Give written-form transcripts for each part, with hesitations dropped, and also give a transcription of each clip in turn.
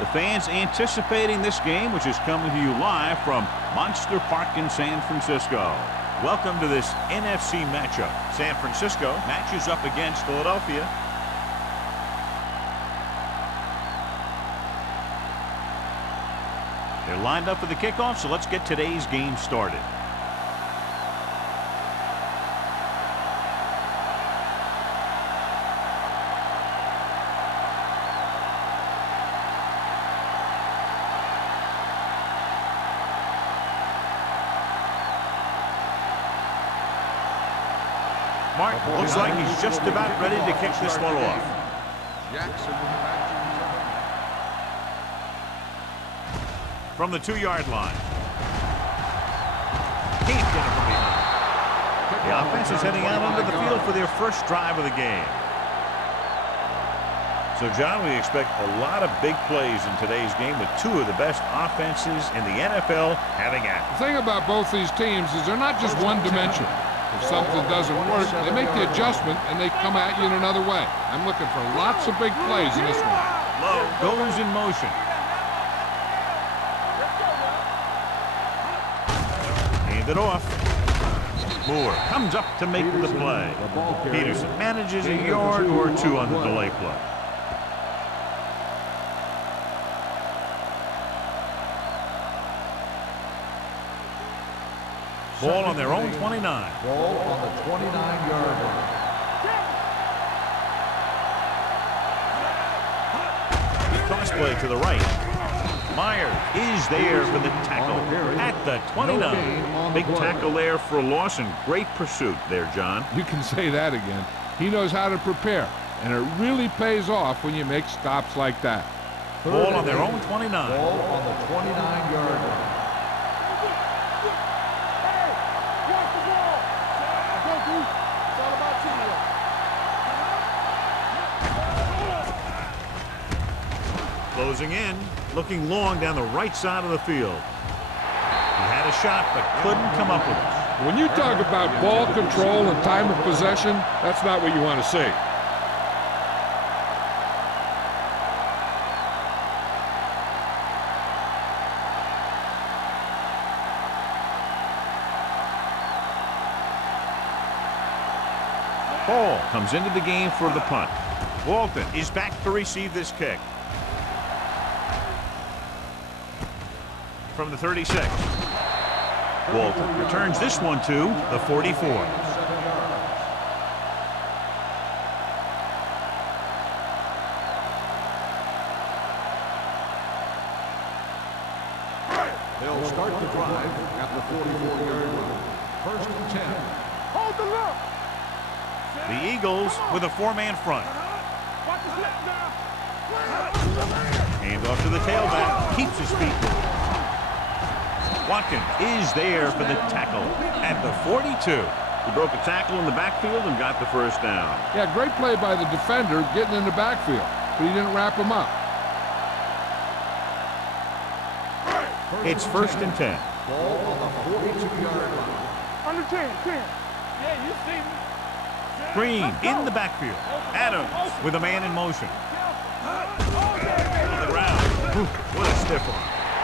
The fans anticipating this game, which is coming to you live from Monster Park in San Francisco. Welcome to this NFC matchup. San Francisco matches up against Philadelphia. They're lined up for the kickoff, so let's get today's game started. Mark, looks like he's just about ready to kick this one off. From the 2-yard line. Can't get it from behind. The offense is heading out onto the field for their first drive of the game. So, John, we expect a lot of big plays in today's game with two of the best offenses in the NFL having at it. The thing about both these teams is they're not just one dimension. If something doesn't work, they make the adjustment and they come at you in another way. I'm looking for lots of big plays in this one. Low goes in motion. Hand it off. Moore comes up to make the play. Peterson manages a yard or two on the delay play. Ball on their own 29. Ball on the 29-yard line. Toss play to the right. Myers is there for the tackle at the 29. Big tackle there for Lawson. Great pursuit there, John. You can say that again. He knows how to prepare, and it really pays off when you make stops like that. Ball on their own 29. Ball on the 29-yard line. Closing in, looking long down the right side of the field. He had a shot, but couldn't come up with it. When you talk about ball control and time of possession, that's not what you want to see. Ball comes into the game for the punt. Walton is back to receive this kick. From the 36. Walton returns this one to the 44. They'll start the drive at the 44-yard line. First and 10. Hold the look. The Eagles with a four-man front. Watch his left now. Hand off to the tailback. Keeps his feet. Watkins is there for the tackle at the 42. He broke a tackle in the backfield and got the first down. Yeah, great play by the defender getting in the backfield, but he didn't wrap him up. It's first and 10. Ball on the 42-yard line. Under 10. Yeah, you see me. Green in the backfield. Adams with a man in motion. On the ground. What a stiff one.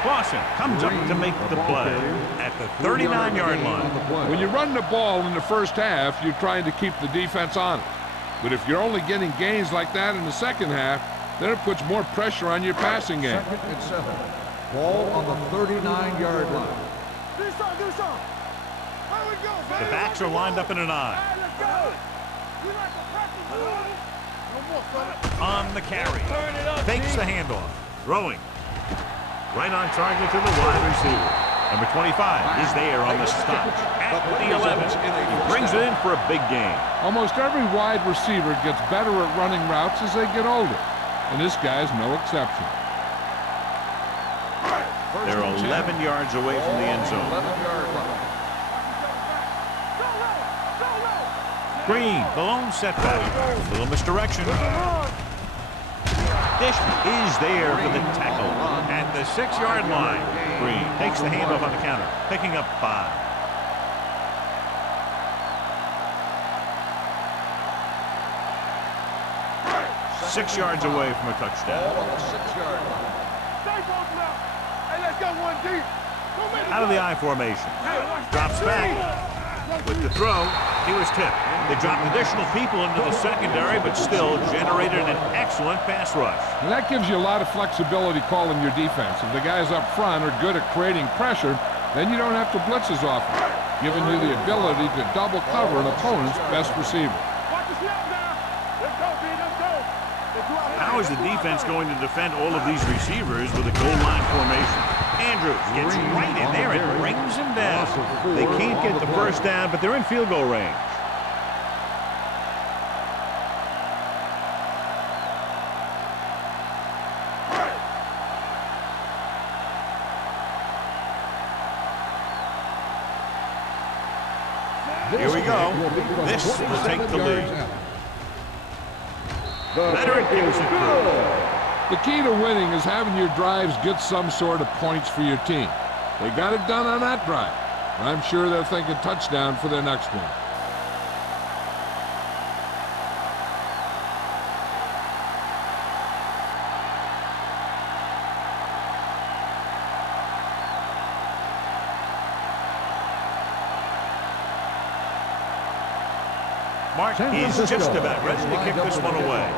Lawson comes up to make the play at the 39-yard line. When you run the ball in the first half, you're trying to keep the defense on it. But if you're only getting gains like that in the second half, then it puts more pressure on your passing game. Second and 7. Ball on the 39-yard line. Do something. Where we go, baby? The backs are lined up in an I. Hey, let's go. We like to practice. No more, son. On the carry. Turn it up, Fakes the handoff. Throwing. Right on target to the wide receiver. Number 25 is there on the stop at the 11. He brings it in for a big gain. Almost every wide receiver gets better at running routes as they get older, and this guy's no exception. They're 11 yards away from the end zone. 11-yard line. Green, the lone setback. A little misdirection. Dishman is there for the tackle at the 6-yard line. Green takes the handoff on the counter, picking up 5. Six yards away from a touchdown. Ball on the 6-yard line. Hey, let's go one deep. Out of the I formation. Drops back. With the throw, he was tipped. They dropped additional people into the secondary, but still generated an excellent pass rush. And that gives you a lot of flexibility calling your defense. If the guys up front are good at creating pressure, then you don't have to blitz as often, giving you the ability to double cover an opponent's best receiver. Watch the snap now. Let's go, B. Let's go. How is the defense going to defend all of these receivers with a goal line formation? Andrews gets right in there and brings him down. They can't get the first down, but they're in field goal range. Here we go. This will take the lead. Leonard gives it through. The key to winning is having your drives get some sort of points for your team. They got it done on that drive. I'm sure they're thinking touchdown for their next one. Mark is just about ready to kick this one away.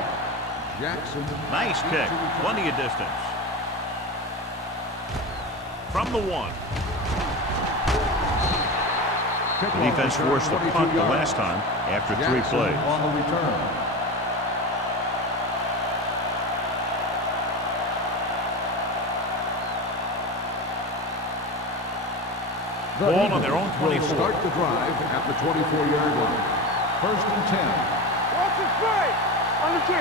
Nice kick, plenty of distance. From the 1. The defense forced the punt the last time after 3 plays. On the return. Ball on their own 24. Start the drive at the 24-yard line. 1st and 10. Watch this play. On the 10.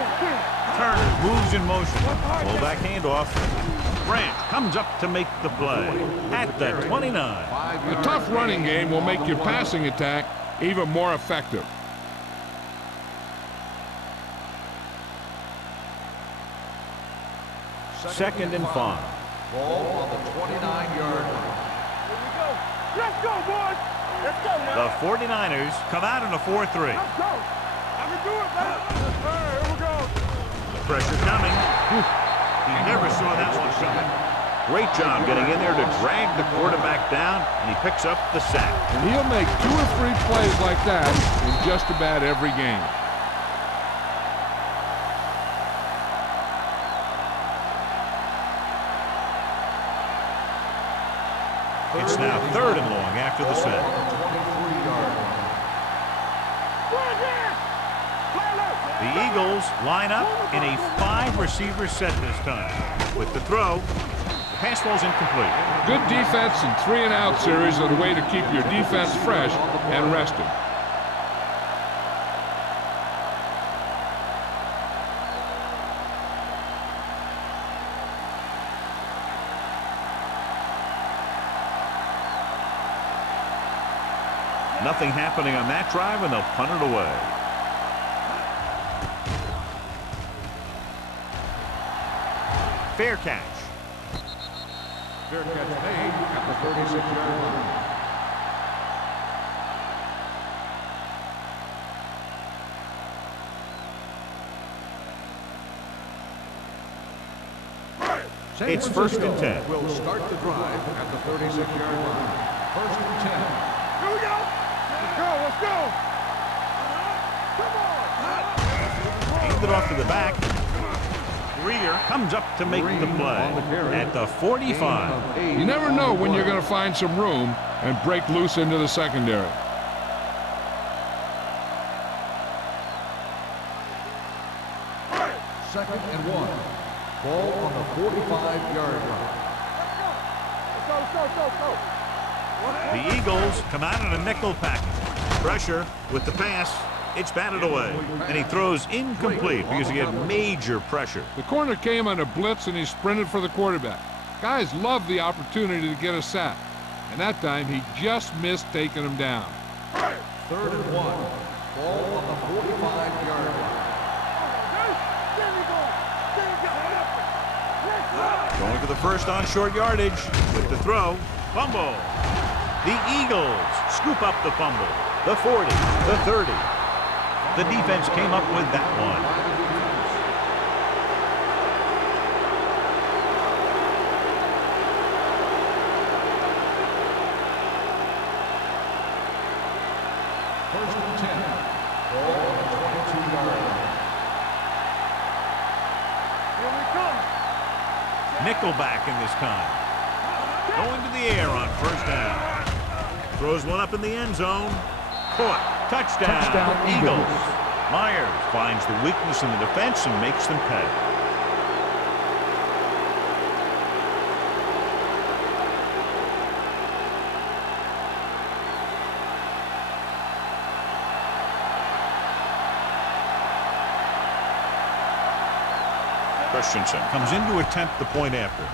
Turner moves in motion. Fullback handoff. Branch comes up to make the play at the 29. A tough running game will make your passing attack even more effective. Second and 5. Ball on the 29-yard line. Here we go. Let's go, boys. Let's go now. The 49ers come out in a 4-3. Let's go. I can do it, man. All right, here we go. The pressure coming. He never saw that one coming. Great job getting in there to drag the quarterback down, and he picks up the sack. And he'll make 2 or 3 plays like that in just about every game. It's now 3rd and long after the set. The Eagles line up in a 5-receiver set this time. With the throw, the pass ball's incomplete. Good defense and 3-and-out series are the way to keep your defense fresh and rested. Nothing happening on that drive, and they'll punt it away. Fair catch. Fair catch made at the 36-yard line. It's 1st and 10. Will start the drive at the 36-yard line. 1st and 10. Here we go. Let's go. Let's go. Come on. Handed it off to the back. Greer comes up to make the play at the 45. You never know when you're going to find some room and break loose into the secondary. Second and 1. Ball on the 45-yard line. Let's go. The Eagles come out in a nickel package. Pressure with the pass. It's batted away. And he throws incomplete because he had major pressure. The corner came on a blitz and he sprinted for the quarterback. Guys love the opportunity to get a sack. And that time he just missed taking him down. 3rd and 1. Ball on the 45-yard line. Going for the first on short yardage with the throw. Fumble. The Eagles scoop up the fumble. The 40, the 30. The defense came up with that one. First and 10. Ball on the 22-yard line. Here we come. Nickelback in this time. Going to the air on first down. Throws one up in the end zone. Caught. Touchdown, Eagles. Myers finds the weakness in the defense and makes them pay. Christensen comes in to attempt the point after.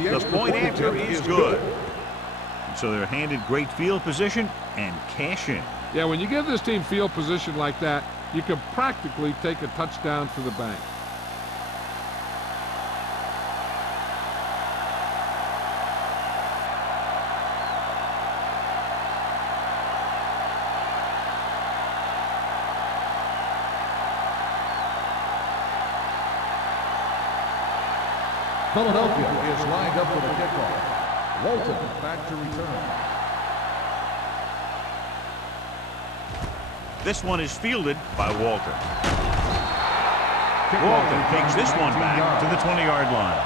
The point after is good. So they're handed great field position and cash in. Yeah, when you give this team field position like that, you can practically take a touchdown to the bank. Philadelphia is lined up for the kickoff. Walton back to return. This one is fielded by Walter. Walton takes this one back to the 20-yard line.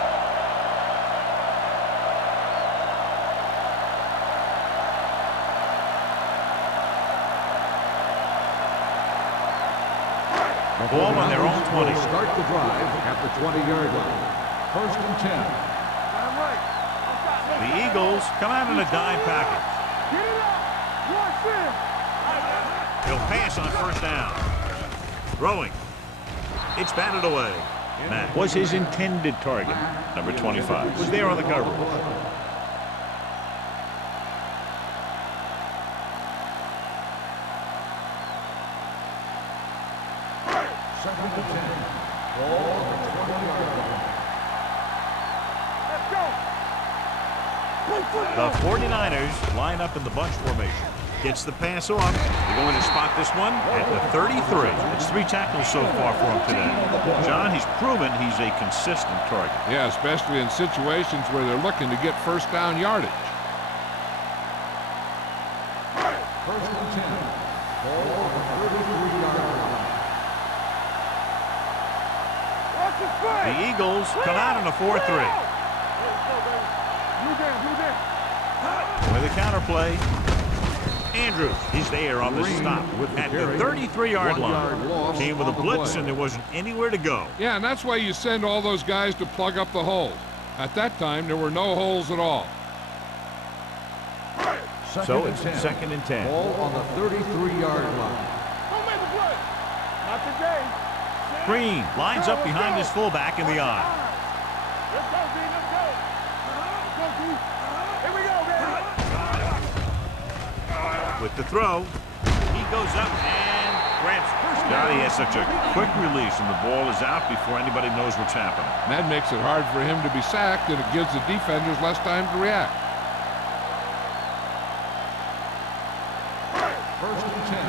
Ball on their own 20. Start the drive at the 20-yard line. First and 10. I'm right. The Eagles come out in a dime package. Get it up. Watch this. He'll pass on first down. Throwing. It's batted away. That was his intended target. Number 25 was there on the coverage. Second and 10. Ball on the 20-yard line. Let's go. The 49ers line up in the bunch formation. Gets the pass off. They're going to spot this one at the 33. It's 3 tackles so far for him today. John, he's proven he's a consistent target. Yeah, especially in situations where they're looking to get first down yardage. First and 10. Ball on the 33-yard line. Watch the play. The Eagles come out in a 4-3. With a counterplay. Andrews is there on the stop at the 33-yard line. Came with a blitz and there wasn't anywhere to go. Yeah, and that's why you send all those guys to plug up the holes. At that time, there were no holes at all. So it's second and 10. Ball on the 33-yard line. Don't make a play. Not today. Green lines up behind his fullback in the eye. Let's go, D. Let's go. Let's go, D. Here we go, baby. With the throw, he goes up and grabs first down. He has such a quick release and the ball is out before anybody knows what's happening. And that makes it hard for him to be sacked, and it gives the defenders less time to react. First and 10.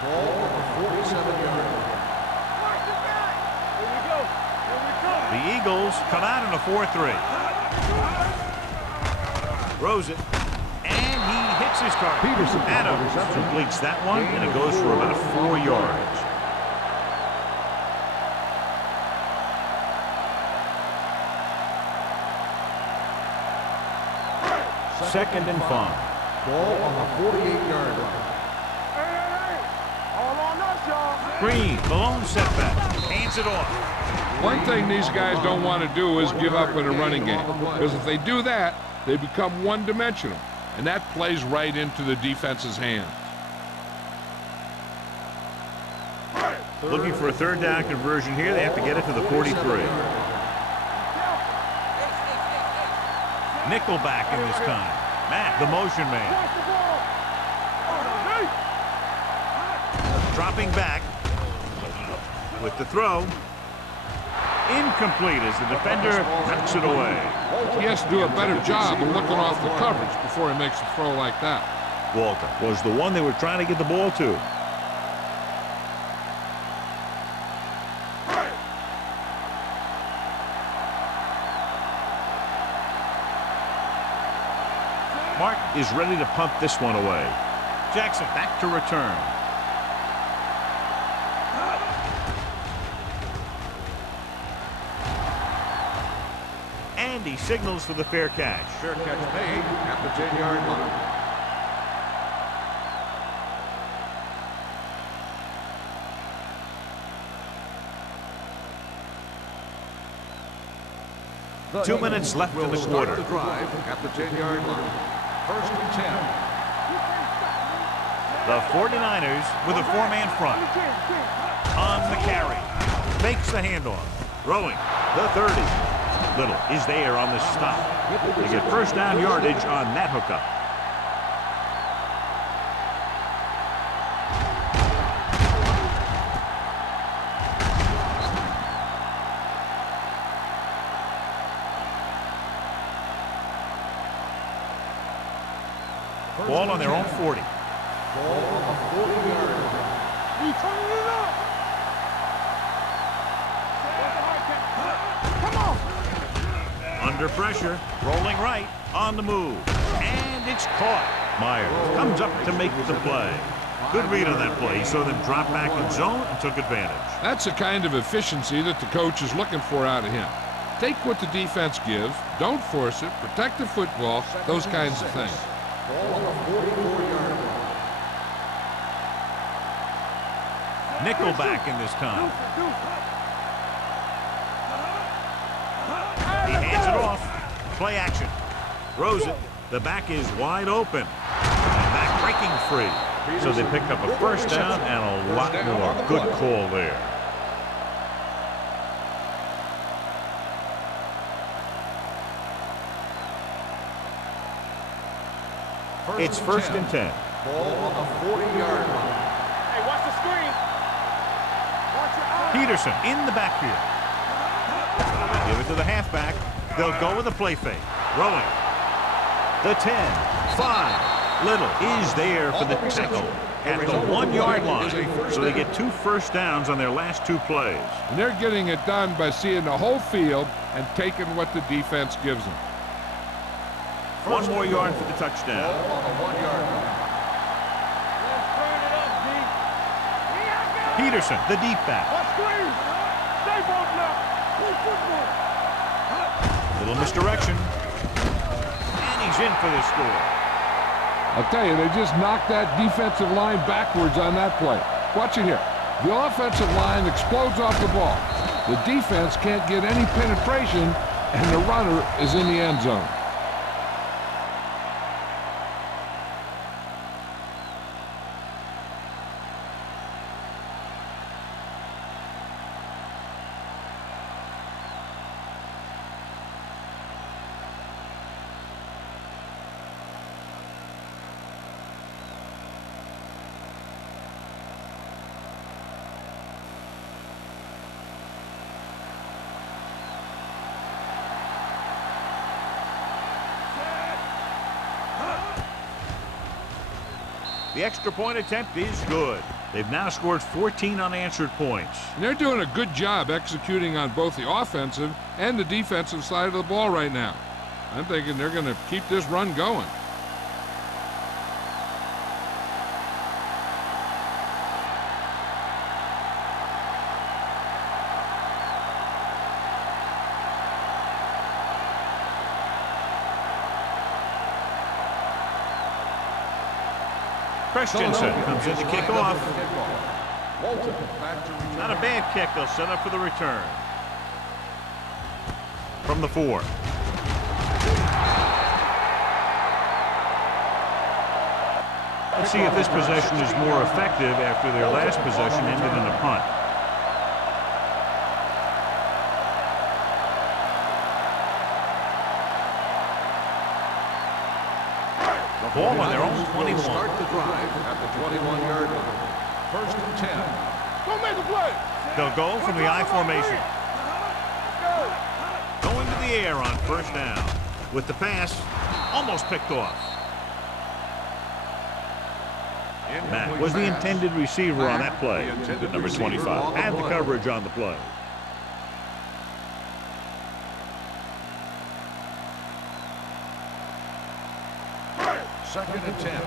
Ball on the 47-yard line. Watch the back. Here we go. Here we come. The Eagles come out in a 4-3. Throws it. And he hits his target. Peterson Adams completes that one, and it goes for about 4 yards. Second and 5. Ball on the 48-yard line. Hey. All on us, y'all. Green, the lone setback, hands it off. One thing these guys don't want to do is give up in a running game, because if they do that, they become one-dimensional, and that plays right into the defense's hand. Looking for a third down conversion here. They have to get it to the 43. Nickelback in this time. Matt, the motion man. Dropping back with the throw. Incomplete as the defender knocks it away. He has to do a better job of looking off the coverage before he makes a throw like that. Walter was the one they were trying to get the ball to. Mark is ready to punt this one away. Jackson back to return. And he signals for the fair catch. Fair catch made at the 10-yard line. The 2 minutes left in the quarter. The drive at the 10-yard line. 1st and 10. The 49ers with a 4-man front. On the carry. Makes the handoff. Throwing. The 30. Little is there on the stop. They get first down yardage on that hookup. Ball on their own 40. Ball on the 40-yard line. He's turning it up. Come on. Under pressure. Rolling right. On the move. And it's caught. Myers comes up to make the play. Good read on that play. He saw them drop back in zone and took advantage. That's the kind of efficiency that the coach is looking for out of him. Take what the defense gives, don't force it, protect the football, those kinds of things. Ball on the 44-yard line. Nickelback in this time. He hands it off. Play action. Throws it. The back is wide open. And back breaking free. So they pick up a first down and a lot more. Good call there. It's 1st and 10. Ball on the 40-yard line. Hey, watch the screen. Watch your eyes. Peterson in the backfield. Give it to the halfback. They'll go with a play fake. Rolling. The 10. 5. Little is there for the tackle at the 1-yard line. So they get 2 first downs on their last 2 plays. And they're getting it done by seeing the whole field and taking what the defense gives them. 1 more yard for the touchdown. Ball on the 1-yard line. Let's turn it up, D. Peterson, the deep back. Watch screen. Stay both left. Play football. Little misdirection. And he's in for the score. I'll tell you, they just knocked that defensive line backwards on that play. Watch it here. The offensive line explodes off the ball. The defense can't get any penetration, and the runner is in the end zone. The extra point attempt is good. They've now scored 14 unanswered points. And they're doing a good job executing on both the offensive and the defensive side of the ball right now. I'm thinking they're going to keep this run going. Christensen comes in to kick off. Walton back to return. Not a bad kick. They'll set up for the return. From the 4. Let's see if this possession is more effective after their last possession ended in a punt. Ball on their own 21. Start the drive at the 21-yard line. 1st and 10. Don't make a play. They'll go from the I formation. Going to the air on first down. With the pass, almost picked off. Matt was the intended receiver on that play. Number 25 had the coverage on the play. Second and 10.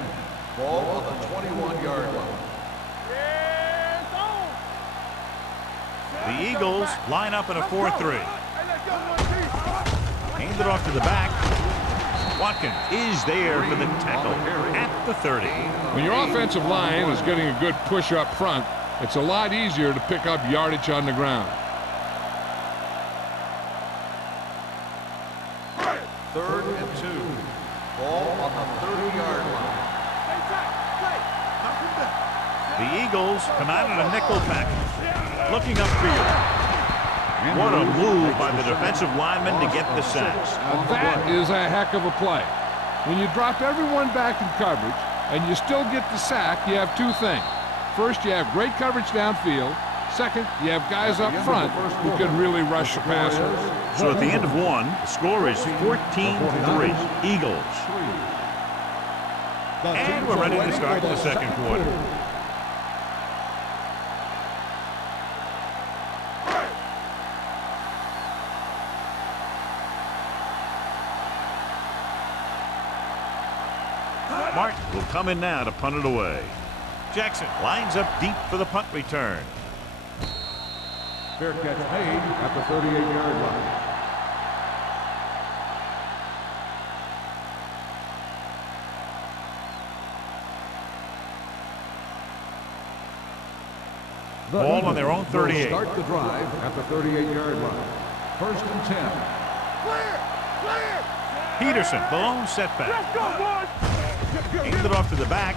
Ball on the 21-yard line. The Eagles line up in a 4-3. Hand it off to the back. Watkins is there for the tackle at the 30. When your offensive line is getting a good push up front, it's a lot easier to pick up yardage on the ground. 3rd and 2. Ball on the 30-yard line. The Eagles come out in a nickel package, looking upfield. What a move by the defensive lineman to get the sacks. That is a heck of a play. When you drop everyone back in coverage and you still get the sack, you have two things. First, you have great coverage downfield. Second, you have guys up front who can really rush the passer. So at the end of one, the score is 14-3, Eagles. And we're ready to start the second quarter. Martin will come in now to punt it away. Jackson lines up deep for the punt return. Fair catch made at the 38-yard line. Ball on their own 38. Start the drive at the 38-yard line. 1st and 10. Clear! Clear! Peterson, the lone setback. Let's go, boys! Hands it off to the back.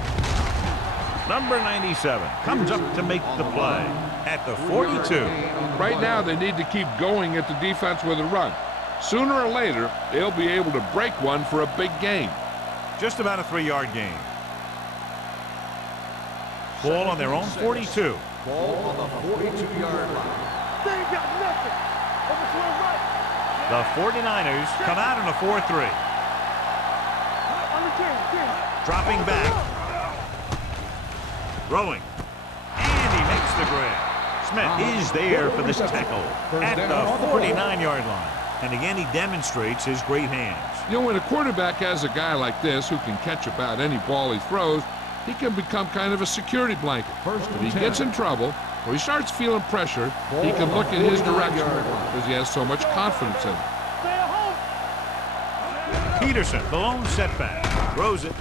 Number 97 comes up to make the play at the 42. Right now, they need to keep going at the defense with a run. Sooner or later, they'll be able to break one for a big gain. Just about a 3-yard gain. Ball on their own 42. Ball on the 42-yard line. They ain't got nothing. Over to the right. The 49ers come out in a 4-3. On the 10. Dropping back. Throwing. And he makes the grab. Smith is there for this tackle at the 49-yard line. And again, he demonstrates his great hands. You know, when a quarterback has a guy like this who can catch about any ball he throws, he can become kind of a security blanket. If he gets in trouble or he starts feeling pressure, he can look in his direction because he has so much confidence in him. Peterson, the lone setback, throws it.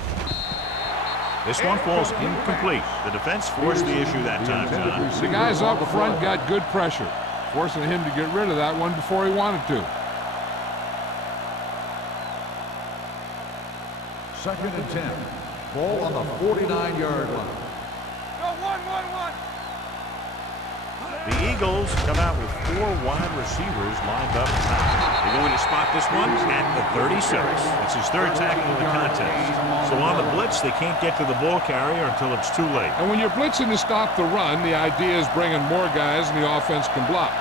This one falls incomplete. The defense forced the issue that time, John. The guys up front got good pressure, forcing him to get rid of that one before he wanted to. 2nd and 10. Ball on the 49-yard line. Go 1-1-1. The Eagles come out with 4 wide receivers lined up top. They're going to spot this one at the 36. It's his 3rd tackle of the contest. So on the blitz, they can't get to the ball carrier until it's too late. And when you're blitzing to stop the run, the idea is bringing more guys and the offense can block.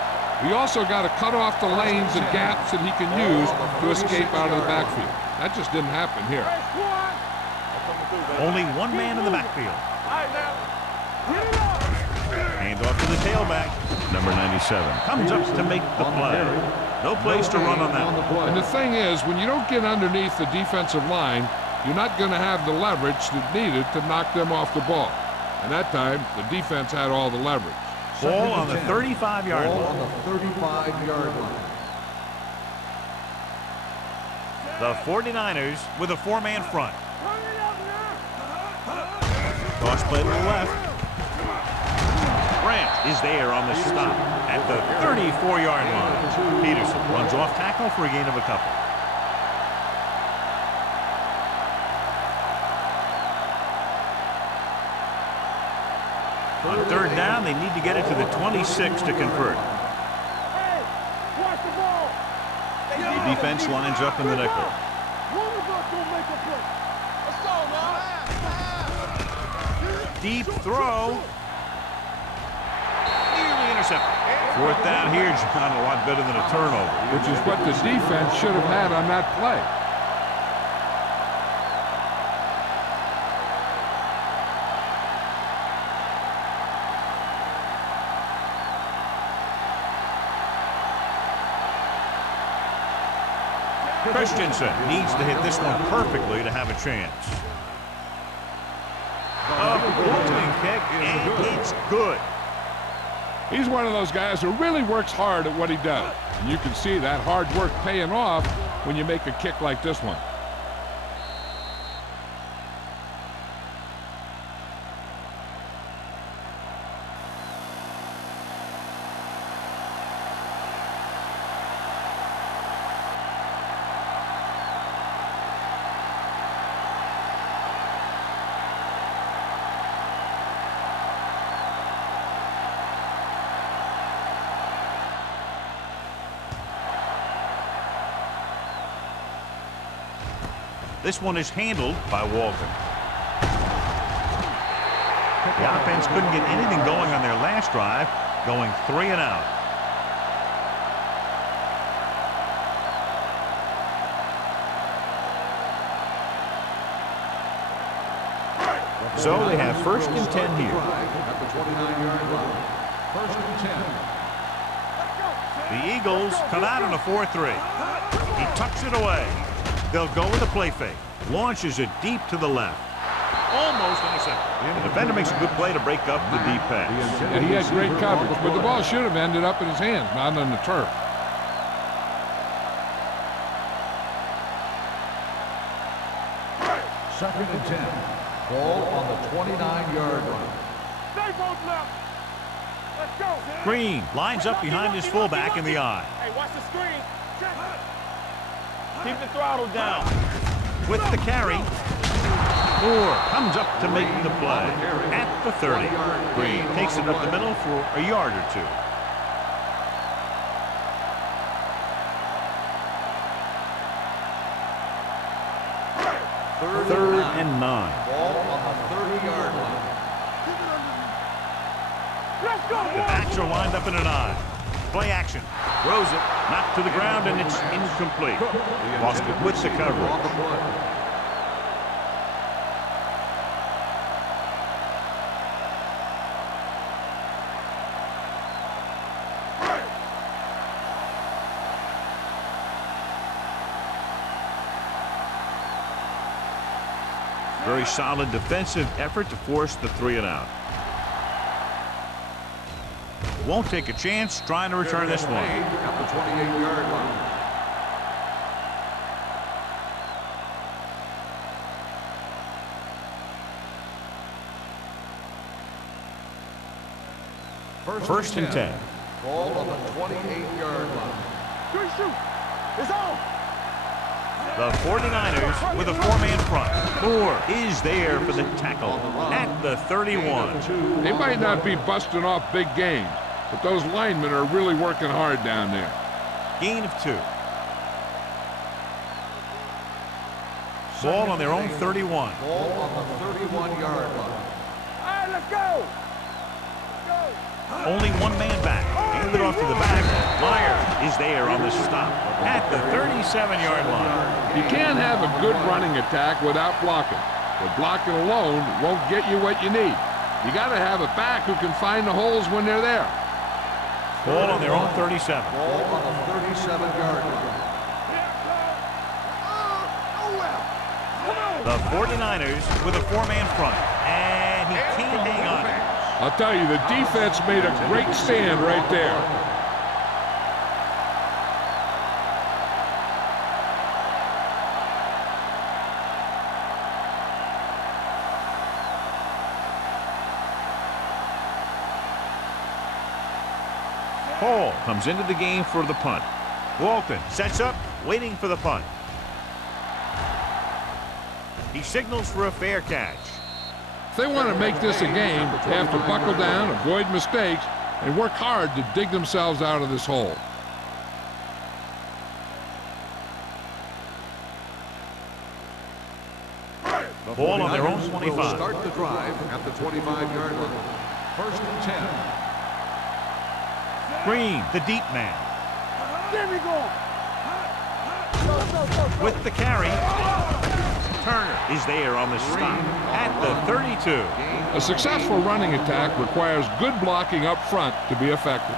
We also got to cut off the lanes and gaps that he can use to escape out of the backfield. That just didn't happen here. Only one man in the backfield. All right, now. Get it up. Hand off to the tailback. Number 97 comes up to make the play. No place to run on that one. And the thing is, when you don't get underneath the defensive line, you're not going to have the leverage that's needed to knock them off the ball. And that time, the defense had all the leverage. Ball on the 35-yard line. Ball on the 35-yard line. The 49ers with a 4-man front. Turn it up now. Toss play to the left. Grant is there on the stop at the 34-yard line. Peterson runs off tackle for a gain of a couple. On 3rd down, they need to get it to the 26 to convert. Hey, watch the ball. The defense lines up in the nickel. One of us will make a play. Let's go, man. Deep throw. Nearly intercepted. 4th down here, John, a lot better than a turnover. Which is what the defense should have had on that play. Christensen needs to hit this one perfectly to have a chance. kick, and it's good. He's one of those guys who really works hard at what he does. And you can see that hard work paying off when you make a kick like this one. This one is handled by Walton. The offense couldn't get anything going on their last drive, going 3 and out. So they have 1st and 10 here. At the 29-yard line. 1st and 10. The Eagles come out on a 4-3. He tucks it away. They'll go with a play fake. Launches it deep to the left. Almost intercepted. The defender makes a good play to break up the deep pass. Yeah, he had great coverage, but the ball should have ended up in his hands, not on the turf. Second and 10. Ball on the 29-yard line. Stay both left. Let's go. Green lines up behind his fullback in the eye. Hey, watch the screen. Keep the throttle down. With the carry. Moore comes up to make the play at the 30. Green takes it up the middle for a yard or two. Third and 9. Ball on the 30-yard line. Let's go. The backs are lined up in an eye. Play action. Throws it, knocked to the ground, and it's incomplete. Lost it with the coverage. Very solid defensive effort to force the 3 and out. Won't take a chance trying to return this one. At the 28-yard line. First and 10. Ball on the 28-yard line. Good shoot. It's on. The 49ers with a 4-man front. Moore is there for the tackle at the 31. They might not be busting off big games, but those linemen are really working hard down there. Gain of 2. Ball on their own 31. Ball on the 31-yard line. All right, let's go. Only one man back. Handed off to the back. Meyer is there on the stop at the 37-yard line. You can't have a good running attack without blocking. But blocking alone won't get you what you need. You got to have a back who can find the holes when they're there. Ball on their own 37. Ball on the 37-yard line. The 49ers with a 4-man front. And he can't hang on it. I'll tell you, the defense made a great stand right there. Hall comes into the game for the punt. Walton sets up, waiting for the punt. He signals for a fair catch. If they want to make this a game, they have to buckle down, avoid mistakes, and work hard to dig themselves out of this hole. Ball on their own 25. Start the drive at the 25-yard line. First and 10. Green, the deep man. There we go. With the carry. Turner is there on the stop at the 32. A successful running attack requires good blocking up front to be effective.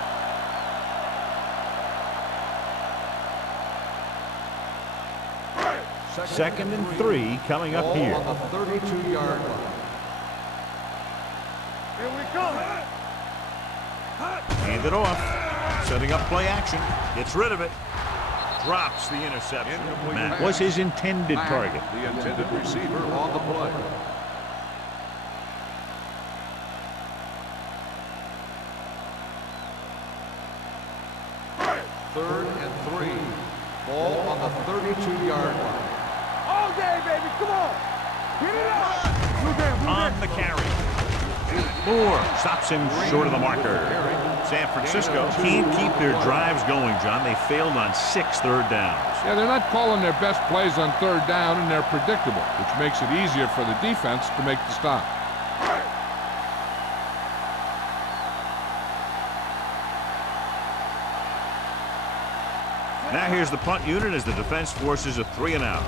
Second and 3 coming up here. On the 32-yard line. Here we come. Hand it off. Setting up play action. Gets rid of it. Drops the interception. That was his intended target. The intended receiver on the play. Third and 3. Ball on the 32-yard line. All day, baby. Come on. Get it up. On the carry. Moore stops him short of the marker. San Francisco can't keep their drives going, John. They failed on 6 third downs. Yeah, they're not calling their best plays on third down, and they're predictable, which makes it easier for the defense to make the stop. Now here's the punt unit as the defense forces a 3-and-out.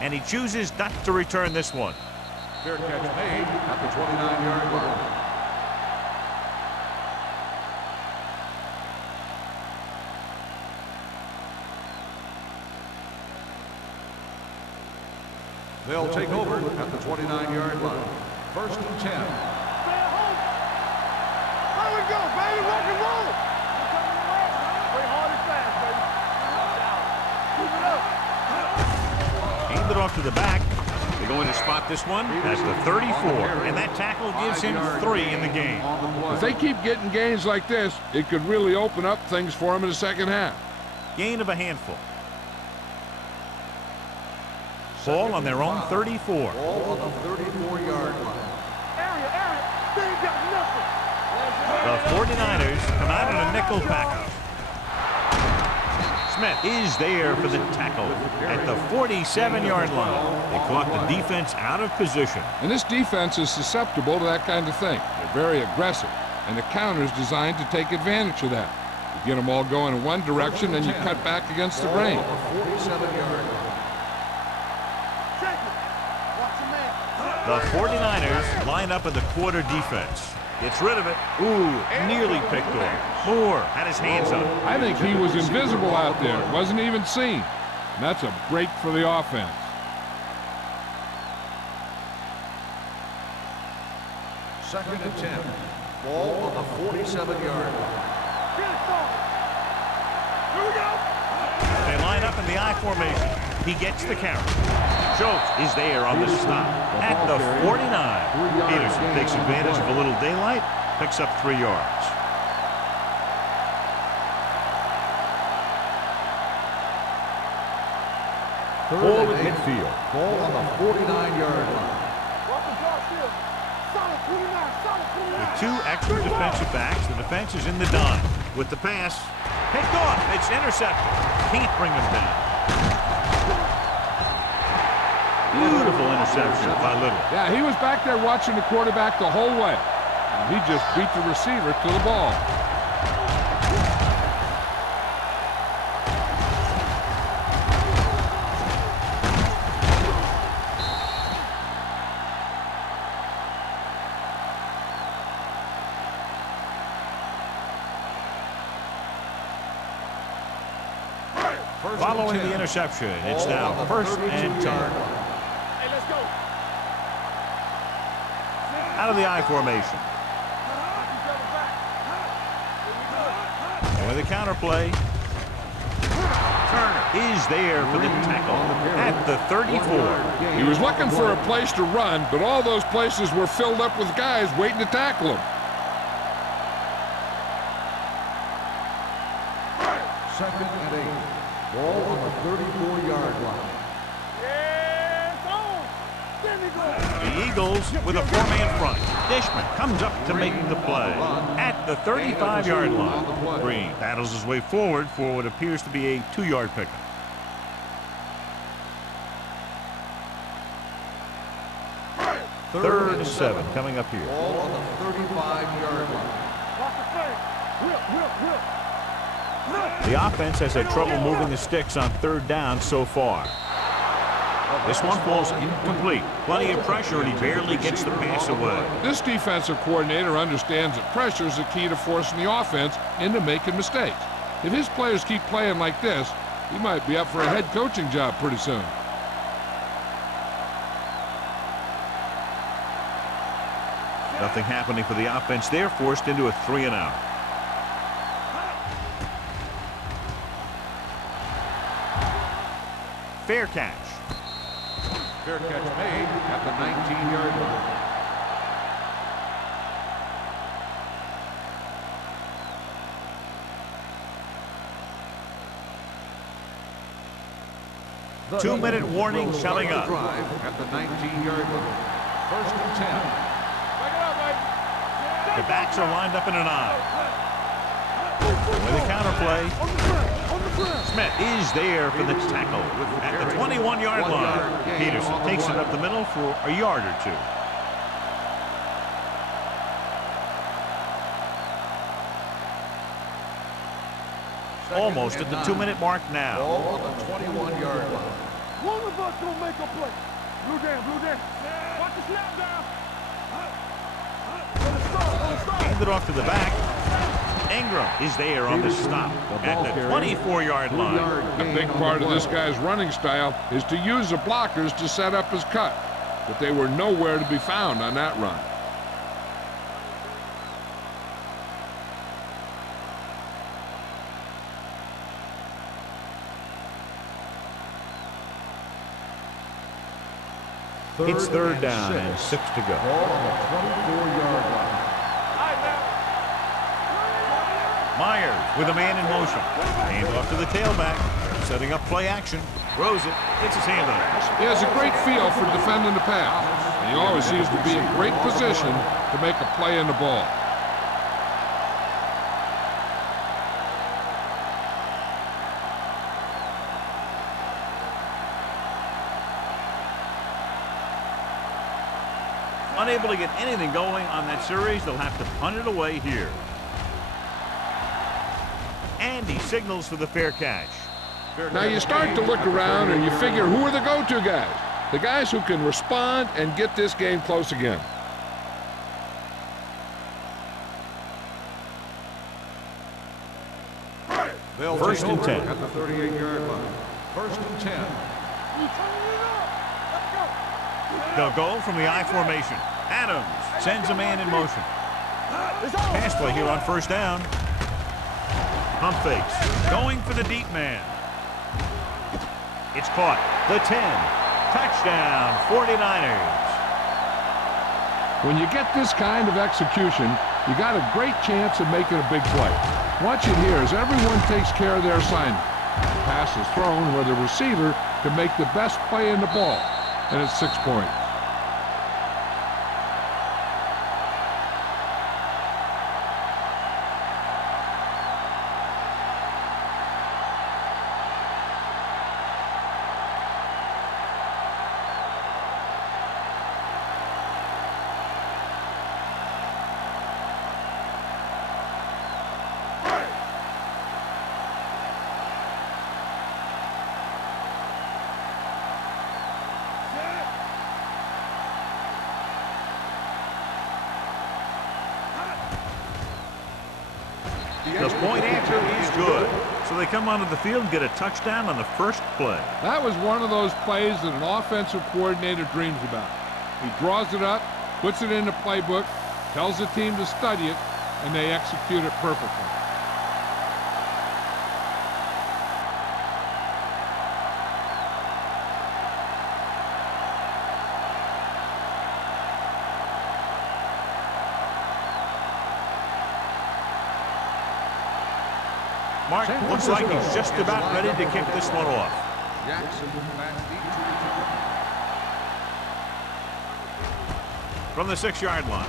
And he chooses not to return this one. Fair catch made at the 29-yard line. They'll take over at the 29-yard line. First and 10. There we go, baby. Rock and roll. Play hard and fast, baby. Keep it up. Hand it off to the back. They're going to spot this one at the 34, and that tackle gives him 3 in the game. If they keep getting gains like this, it could really open up things for them in the second half. Gain of a handful. Ball on their own 34. Ball on the 34-yard line. Area. They ain't got nothing. The 49ers come out in a nickel package. Smith is there for the tackle at the 47-yard line. They caught the defense out of position. And this defense is susceptible to that kind of thing. They're very aggressive, and the counter is designed to take advantage of that. You get them all going in one direction, and you cut back against the grain. 47-yard line. The 49ers line up in the quarter defense. Gets rid of it. Ooh, nearly picked off. Moore had his hands up. I think he was invisible out there. Wasn't even seen. And that's a break for the offense. Second and 10. Ball on the 47-yard line. Here we go. They line up in the I formation. He gets the carry. Schultz is there on the stop at the 49. Peterson takes advantage of a little daylight, picks up 3 yards. Ball at midfield. Ball on the 49-yard line. With 2 extra defensive backs, the defense is in the dime. With the pass, picked off. It's intercepted. Can't bring him down. Beautiful interception by Little. Yeah, he was back there watching the quarterback the whole way. And he just beat the receiver to the ball. Following the interception, it's now first and 10. Out of the I formation. And with a counter play, Turner is there for the tackle at the 34. He was looking for a place to run, but all those places were filled up with guys waiting to tackle him. Second and 8. Ball on the 34-yard line. The Eagles with a 4-man front. Dishman comes up to make the play at the 35-yard line. Green battles his way forward for what appears to be a 2-yard pickup. Third and 7 coming up here. Ball on the 35-yard line. The offense has had trouble moving the sticks on third down so far. This one falls incomplete. Plenty of pressure, and he barely gets the pass away. This defensive coordinator understands that pressure is the key to forcing the offense into making mistakes. If his players keep playing like this, he might be up for a head coaching job pretty soon. Nothing happening for the offense there, forced into a 3-and-out. Fair catch. Fair catch made at the 19-yard line. The 2-minute warning coming up. Drive at the 19-yard line. 1st and 10. The backs are lined up in an I. With a counterplay. Smith is there for the tackle at the 21-yard line. Peterson takes it up the middle for a yard or two. Almost at the 2-minute mark now. Ball on the 21-yard line. One of us gonna make a play. Blue down, blue down. Watch the snap down. Let it start. Hand it off to the back. Ingram is there on the stop at the 24-yard line. A big part of this guy's running style is to use the blockers to set up his cut, but they were nowhere to be found on that run. It's 3rd down and 6 to go. Ball on the 24-yard line. Myers with a man in motion. Hand off to the tailback. Setting up play action. Throws it. It's his hand on it. He has a great feel for defending the pass, and he always seems to be in great position to make a play in the ball. Unable to get anything going on that series, they'll have to punt it away here. And he signals for the fair catch. Now you start to look around and you figure, who are the go-to guys? The guys who can respond and get this game close again. They'll 1st take and over 10. at the 38-yard line. 1st and 10. They'll go from the I formation. Adams sends a man in motion. Pass play here on 1st down. Pump fakes. Going for the deep man. It's caught. The 10. Touchdown, 49ers. When you get this kind of execution, you got a great chance of making a big play. Watch it here as everyone takes care of their assignment. The pass is thrown where the receiver can make the best play in the ball, and it's 6 points. The point answer is good. So they come onto the field and get a touchdown on the first play. That was one of those plays that an offensive coordinator dreams about. He draws it up, puts it in the playbook, tells the team to study it, and they execute it perfectly. Mark, looks like he's just about ready to kick this one off. Jackson backs deep to return. From the 6-yard line.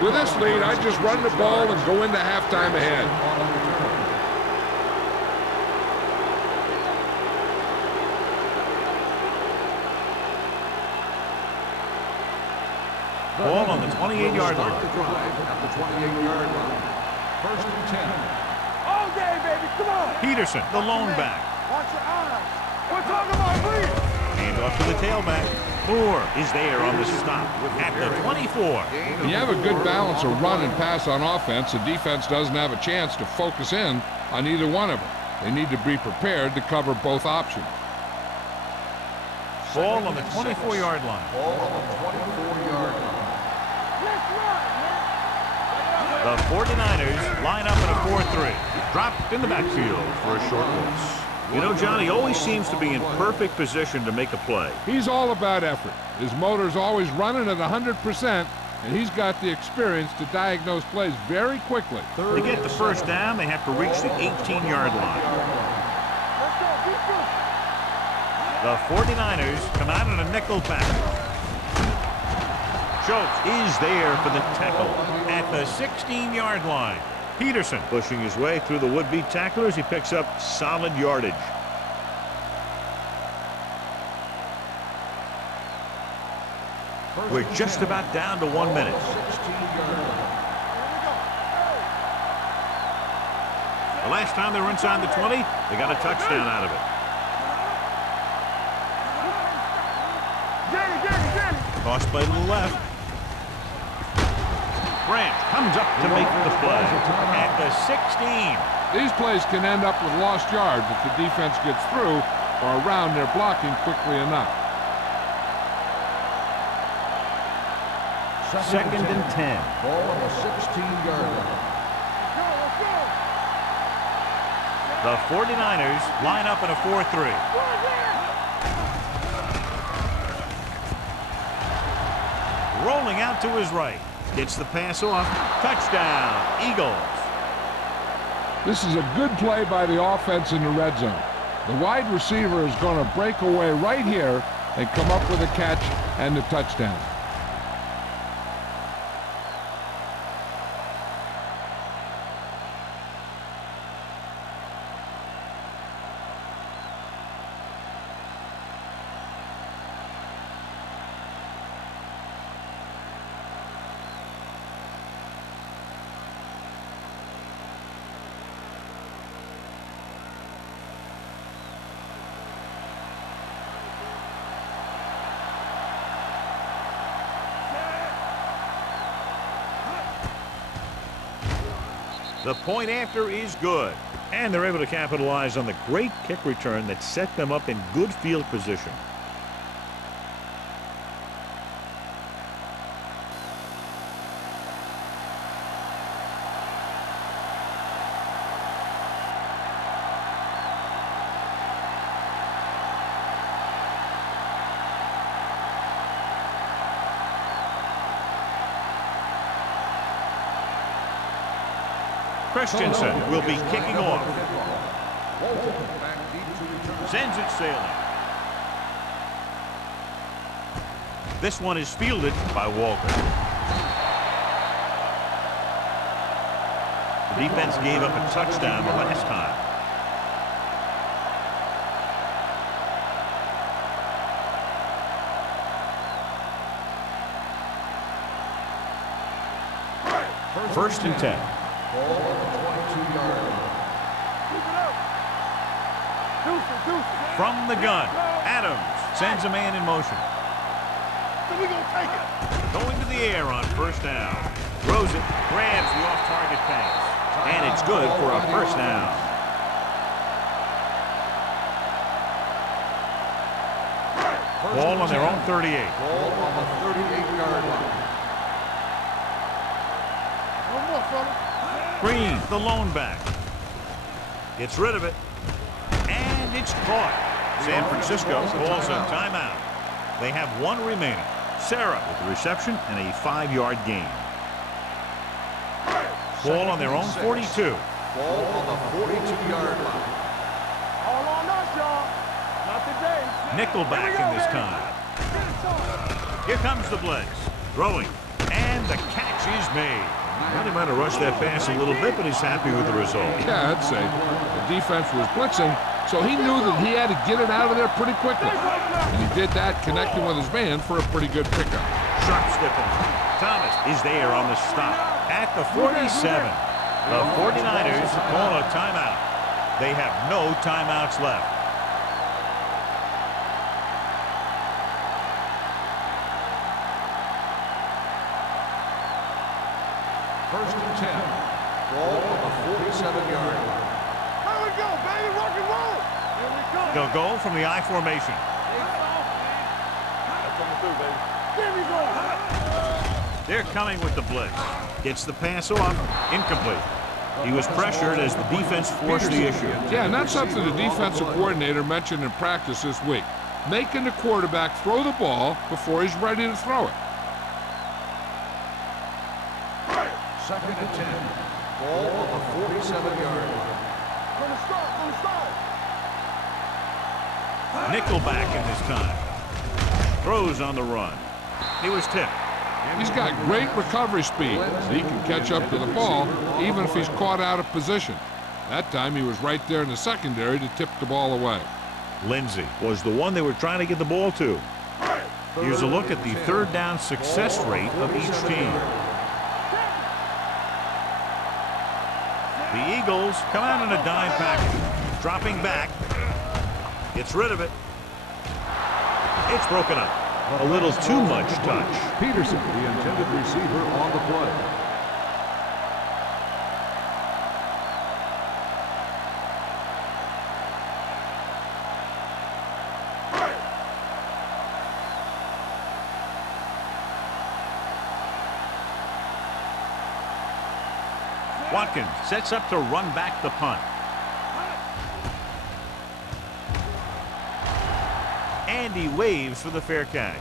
With this lead, I just run the ball and go into halftime ahead. Ball on the 28-yard line. Start the drive at the 28-yard line. 1st and 10. All day, baby. Come on. Peterson, the lone back. Watch your eyes. We're talking about bleeding. Hand off to the tailback. Moore is there on the stop at the 24. When you have a good balance of run and pass on offense, the defense doesn't have a chance to focus in on either one of them. They need to be prepared to cover both options. Ball on the 24-yard line. Ball on the 24-yard line. The 49ers line up in a 4-3. Dropped in the backfield for a short loss. You know, John, he always seems to be in perfect position to make a play. He's all about effort. His motor's always running at 100%, and he's got the experience to diagnose plays very quickly. To get the first down, they have to reach the 18-yard line. The 49ers come out in a nickel package. Schultz is there for the tackle at the 16-yard line. Peterson pushing his way through the would-be tacklers. He picks up solid yardage. We're just about down to 1 minute. The last time they were inside the 20, they got a touchdown out of it. Toss play to the left. Grant comes up to make the play at the 16. These plays can end up with lost yards if the defense gets through or around their blocking quickly enough. Second and 10. Ball on the 16-yard line. The 49ers line up in a 4-3. Rolling out to his right. Gets the pass off. Touchdown, Eagles. This is a good play by the offense in the red zone. The wide receiver is going to break away right here and come up with a catch and the touchdown. The point after is good. And they're able to capitalize on the great kick return that set them up in good field position. Christensen will be kicking off. Sends it sailing. This one is fielded by Walker. The defense gave up a touchdown the last time. First and 10. Ball on the 22-yard line. From the gun, Adams sends a man in motion. Going to the air on first down. Throws it, grabs the off-target pass. And it's good for a first down. Ball on their own 38. Ball on the 38-yard line. Green, the lone back. Gets rid of it. And it's caught. San Francisco calls a timeout. They have one remaining. Sarah with the reception and a 5-yard gain. Ball on their own 42. Ball on the 42-yard line. All on us, y'all. Not today. Nickelback in this time. Here comes the blitz. Throwing. And the catch is made. Well, he might have rushed that pass a little bit, but he's happy with the result. Yeah, I'd say the defense was blitzing, so he knew that he had to get it out of there pretty quickly. And he did that, connecting with his man for a pretty good pickup. Sharp stepping. Thomas is there on the stop at the 47. The 49ers call a timeout. They have no timeouts left. First and 10. Ball on the 47-yard line. go, baby. Rock and roll. Here we go. They'll go from the I formation. That's coming through, baby. Give me going. They're coming with the blitz. Gets the pass off. Incomplete. He was pressured as the defense forced the issue. Yeah, and that's something the defensive coordinator mentioned in practice this week. Making the quarterback throw the ball before he's ready to throw it. 2nd and 10. Ball on the 47-yard line. From the start. Nickelback in this time. Throws on the run. He was tipped. He's got great recovery speed. He can catch up to the ball even if he's caught out of position. That time he was right there in the secondary to tip the ball away. Lindsey was the one they were trying to get the ball to. Here's a look at the third down success rate of each team. The Eagles come out in a dime package. Dropping back. Gets rid of it. It's broken up. A little too much touch. Peterson, the intended receiver on the play. Watkins sets up to run back the punt. And he waves for the fair catch.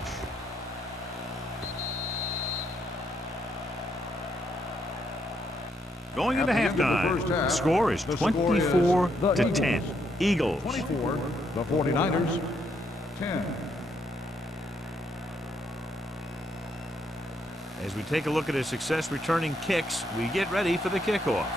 Going into halftime, the score is 24-10. Eagles. 24, the 49ers, 10. As we take a look at his success returning kicks, we get ready for the kickoff.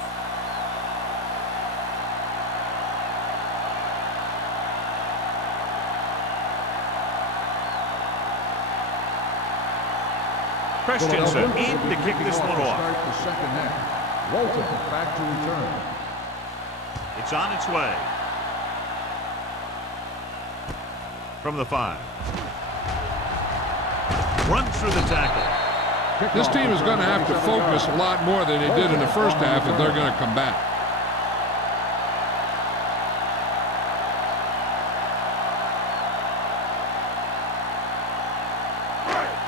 Christensen in to kick this one off. Start the second half. Walton back to return. It's on its way. From the 5. Runs through the tackle. This team is going to have to focus a lot more than they did in the first half if they're going to come back.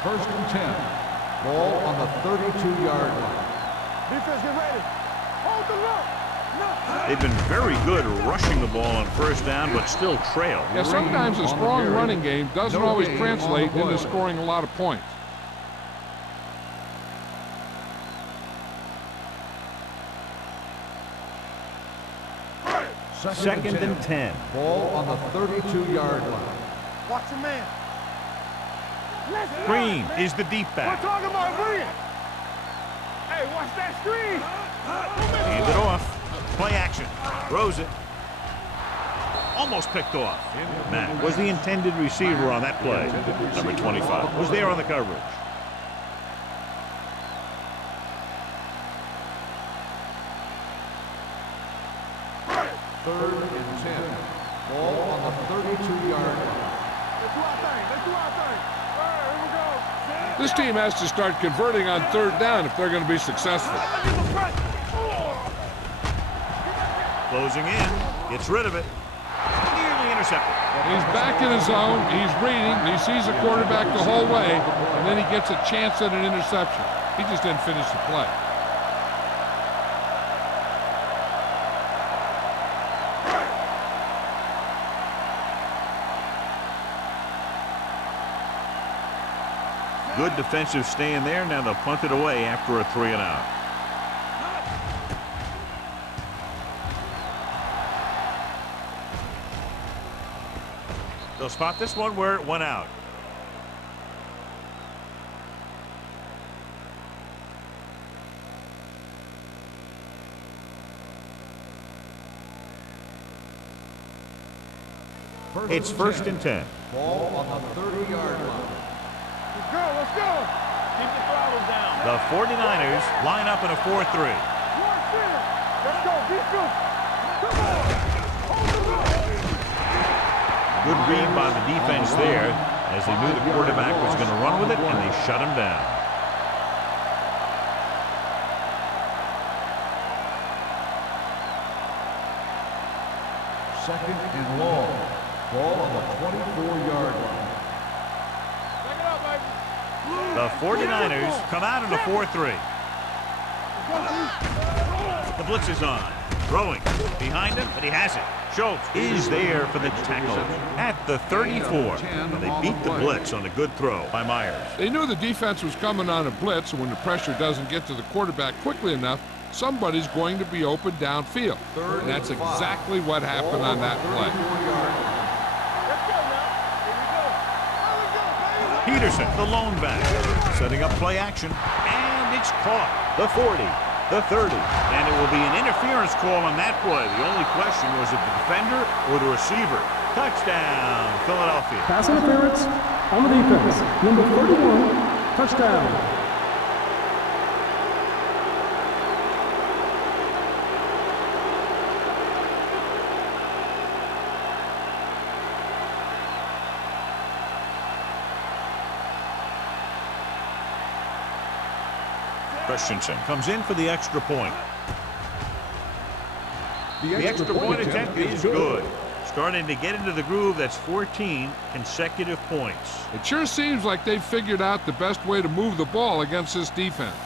First and 10. Ball on the 32-yard line. Defense, get ready. Hold the look. They've been very good rushing the ball on first down, but still trail. Yeah, sometimes a strong running game doesn't always translate into scoring a lot of points. Second and 10. Ball on the 32-yard line. Watch your man. Green is the deep We're back. talking about Green. Hey, watch that screen. Hand it off. Play action. Throws it. Almost picked off. Matt was the intended receiver on that play. Number 25 was there on the coverage. Third and 10. Ball on the 32-yard line. Let's do our thing. Let's do our thing. All right, here we go. This team has to start converting on third down if they're going to be successful. Closing in. Gets rid of it. Nearly intercepted. He's back in his zone. He's reading. He sees the quarterback the whole way, and then he gets a chance at an interception. He just didn't finish the play. Good defensive stand there. Now they'll punt it away after a 3 and out. They'll spot this one where it went out. It's first and 10. Ball on the 30-yard line. Let's go. Let's go. Keep the throttles down. The 49ers line up in a 4-3. Let's go. Defense. Come on. Hold the look. Good read by the defense there as they knew the quarterback was going to run with it, and they shut him down. Second and long. Ball on the 24-yard line. Check it out, baby. The 49ers come out in a 4-3. The blitz is on. Throwing. Behind him, but he has it. Schultz is there for the tackle at the 34. And they beat the blitz on a good throw by Myers. They knew the defense was coming on a blitz, and when the pressure doesn't get to the quarterback quickly enough, somebody's going to be open downfield. And that's exactly what happened on that play. Peterson, the lone back, setting up play action, and it's caught. The 40, the 30, and it will be an interference call on that play. The only question was it the defender or the receiver. Touchdown, Philadelphia. Pass interference on the defense. Number 31, touchdown. Christensen comes in for the extra point. The extra point attempt is good. Starting to get into the groove. That's 14 consecutive points. It sure seems like they've figured out the best way to move the ball against this defense.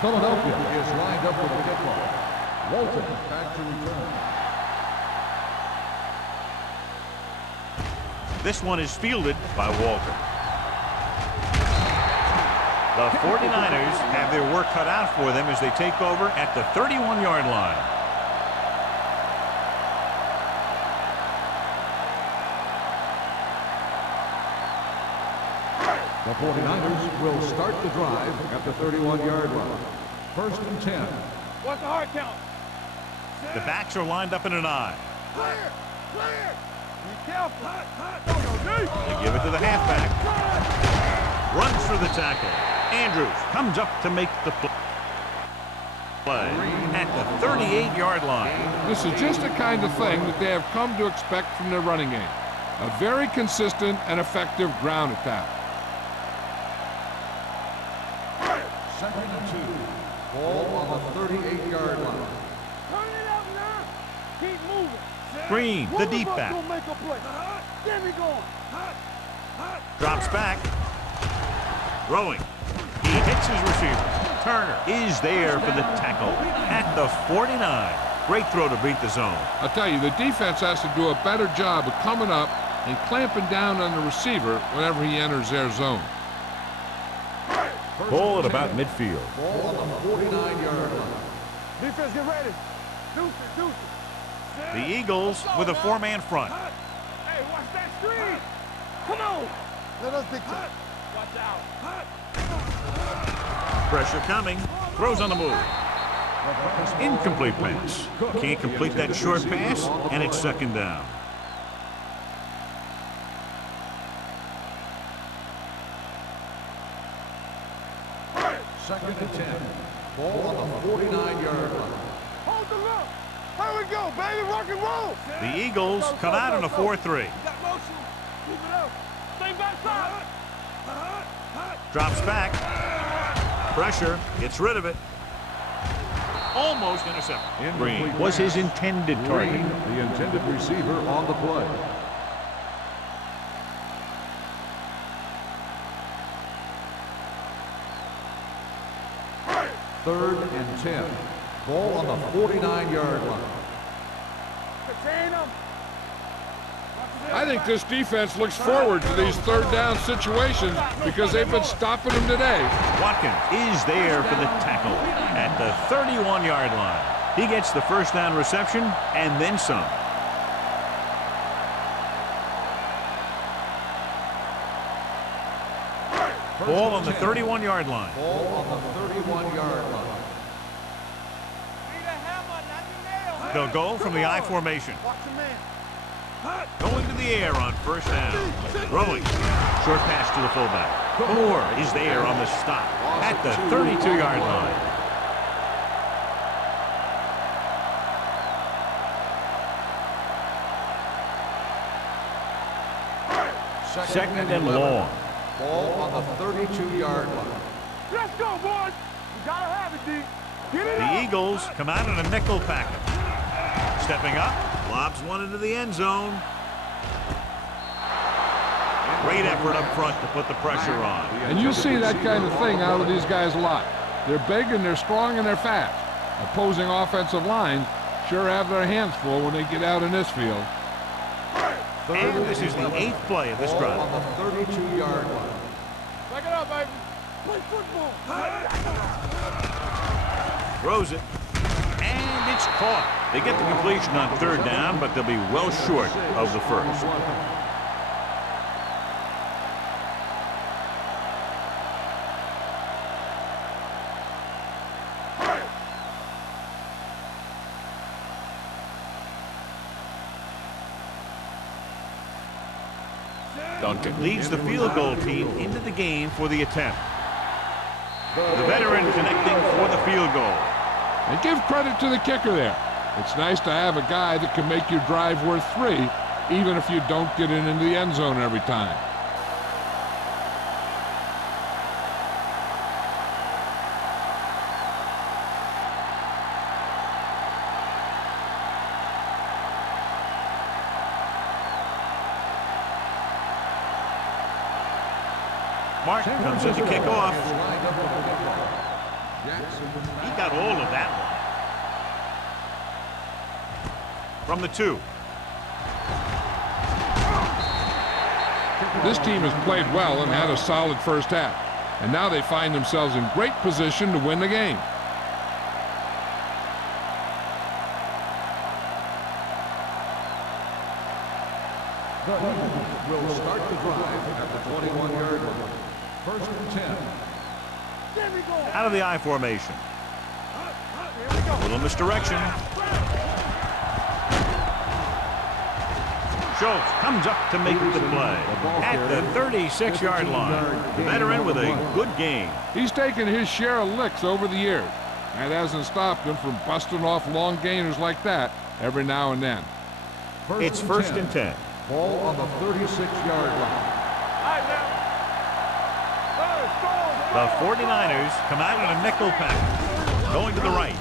Philadelphia is lined up with the kickoff. Walton back to return. This one is fielded by Walter. The 49ers have their work cut out for them as they take over at the 31-yard line. The 49ers will start the drive at the 31-yard line. First and 10. What's the hard count? The backs are lined up in an I. Clear! Clear! Be careful! Don't go deep! They give it to the halfback. Runs through the tackle. Andrews comes up to make the play at the 38-yard line. This is just the kind of thing that they have come to expect from their running game. A very consistent and effective ground attack. Second and 2. Ball on the 38-yard line. Turn it up now! Keep moving! Green, the deep back. Gonna make a play. Get me going! Drops back. Throwing. He hits his receiver. Turner is there for the tackle at the 49. Great throw to beat the zone. I'll tell you, the defense has to do a better job of coming up and clamping down on the receiver whenever he enters their zone. Ball at about midfield. Ball on the 49-yard line. Defense, get ready! Deuces! The Eagles with a four-man front. Hey, watch that screen! Come on! Let us dictate. Watch out! Pressure coming. Throws on the move. Incomplete pass. Can't complete that short pass, and it's second down. Second and 10. Ball on the 49-yard line. Hold the look! Here we go, baby! Rock and roll! The Eagles come out in a 4-3. Got motion! Keep it up! Stay back side! Drops back. Pressure. Gets rid of it. Almost intercepted. Green was his intended target. Green, the intended receiver on the play. Third and 10. Ball on the 49-yard line. Contain them! I think this defense looks forward to these third down situations because they've been stopping them today. Watkins is there for the tackle at the 31-yard line. He gets the first down reception and then some. Ball on the 31-yard line. Ball on the 31-yard line. They'll go from the I formation. Watch your man! Going to the air on first down. Throwing. Short pass to the fullback. Moore is there on the stop at the 32-yard line. Second and long. Ball on the 32-yard line. Let's go, boys. You gotta have it, D. Get it The up. Eagles come out in a nickel package. Stepping up, lobs one into the end zone. Great effort up front to put the pressure on. And you see that kind of thing out of these guys a lot. They're big and they're strong and they're fast. Opposing offensive lines sure have their hands full when they get out in this field. And this is the 8th play of this drive. On the 32-yard line. Back it up, baby. Play football. Throws it. And it's caught. They get the completion on 3rd down, but they'll be well short of the first. Duncan leads the field goal team into the game for the attempt. The veteran connecting for the field goal. And give credit to the kicker there. It's nice to have a guy that can make your drive worth 3, even if you don't get it into the end zone every time. Martin comes in to kick off. He got all of that one. From the 2. This team has played well and had a solid first half. And now they find themselves in great position to win the game. The Eagles will start the drive at the 21-yard line. 1st and 10. There we go. Out of the I formation. Here we go. Little misdirection. Schultz comes up to make the play. At the 36-yard line. The veteran with a good game. He's taken his share of licks over the years. That hasn't stopped him from busting off long gainers like that every now and then. It's 1st and 10. Ball on the 36-yard line. All right, now. The 49ers come out in a nickel package. Going to the right.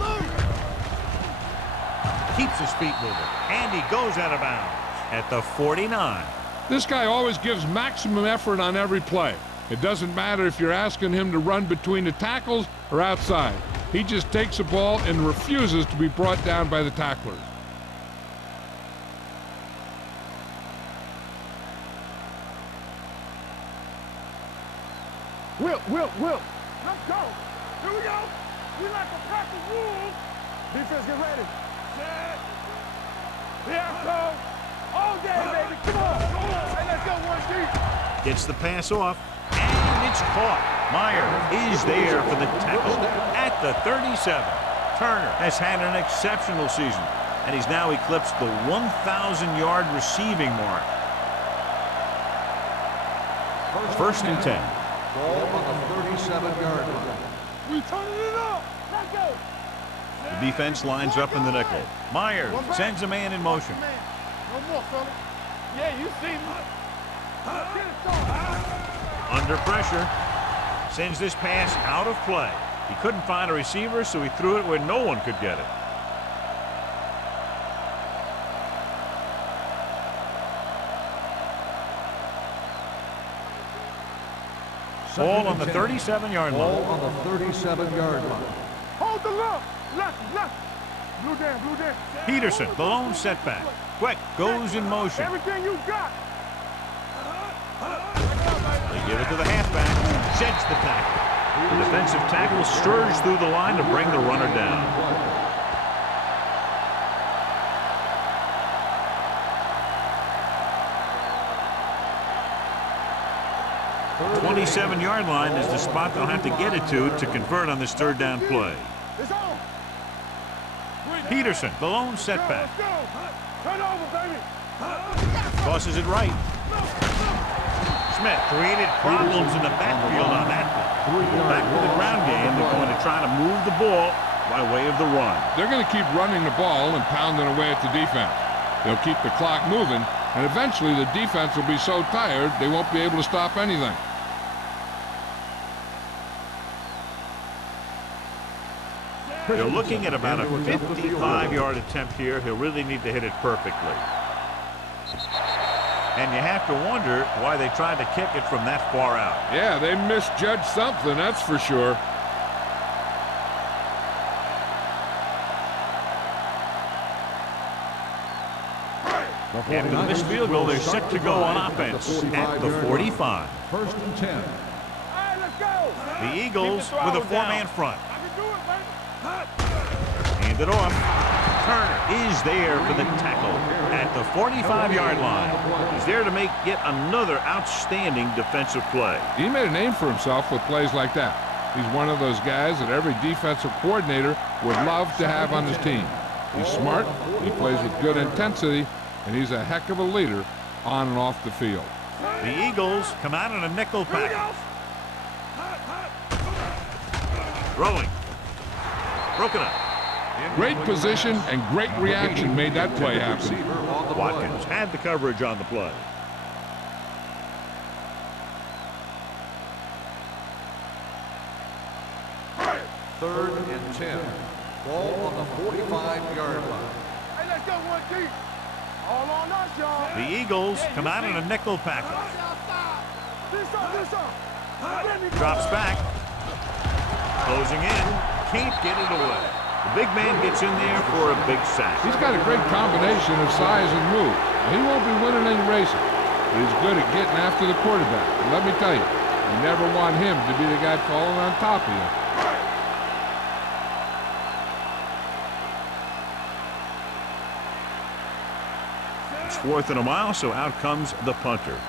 Keeps his feet moving. And he goes out of bounds at the 49. This guy always gives maximum effort on every play. It doesn't matter if you're asking him to run between the tackles or outside. He just takes the ball and refuses to be brought down by the tacklers. Will. Let's go. Here we go. We like to practice rules. Defense, get ready. Set. Yeah, so. All day, baby. Come on. Hey, let's go, 1D. Gets the pass off. And it's caught. Meyer is there for the tackle at the 37. Turner has had an exceptional season, and he's now eclipsed the 1,000-yard receiving mark. 1st and 10. Ball on the 37-yard line. We turning it up. Let's go. The defense lines up in the nickel. Myers sends a man in motion. No more, fella. Yeah, you see me. Get it started. Under pressure. Sends this pass out of play. He couldn't find a receiver, so he threw it where no one could get it. Ball on the 37-yard line. Ball on the 37-yard line. Hold the look. Left. Blue down. Peterson, the lone setback. Quick goes in motion. Everything you got. They give it to the halfback. Sheds the tackle. The defensive tackle stirs through the line to bring the runner down. 27-yard line is the spot they'll have to get it to convert on this 3rd down play. It's on. Peterson, the lone setback. Let's go. Turn over, baby. Tosses it right. Smith created problems in the backfield on that one. Back to the ground game. They're going to try to move the ball by way of the run. They're going to keep running the ball and pounding away at the defense. They'll keep the clock moving And eventually the defense will be so tired they won't be able to stop anything. They're looking at about a 55-yard attempt here. He'll really need to hit it perfectly. And you have to wonder why they tried to kick it from that far out. Yeah, they misjudged something, that's for sure. After the missed field goal, they're set to go on offense at the 45. First and 10. All right, let's go. The Eagles with a four-man front. I can do it, baby. Hand it off. Turner is there for the tackle at the 45-yard line. He's there to make yet another outstanding defensive play. He made a name for himself with plays like that. He's one of those guys that every defensive coordinator would love to have on his team. He's smart, he plays with good intensity, and he's a heck of a leader on and off the field. The Eagles come out in a nickel package. Throwing. Broken up. Great position and great reaction made that play happen. Watkins had the coverage on the play. Third and 10. Ball on the 45-yard line. Hey, let's go one deep. All on us, y'all. The Eagles come out in a nickel package. This up. Drops back. Closing in. Can't get it away. The big man gets in there for a big sack. He's got a great combination of size and move. He won't be winning any races, but he's good at getting after the quarterback. And let me tell you, you never want him to be the guy falling on top of you. It's 4th and a mile, so out comes the punter.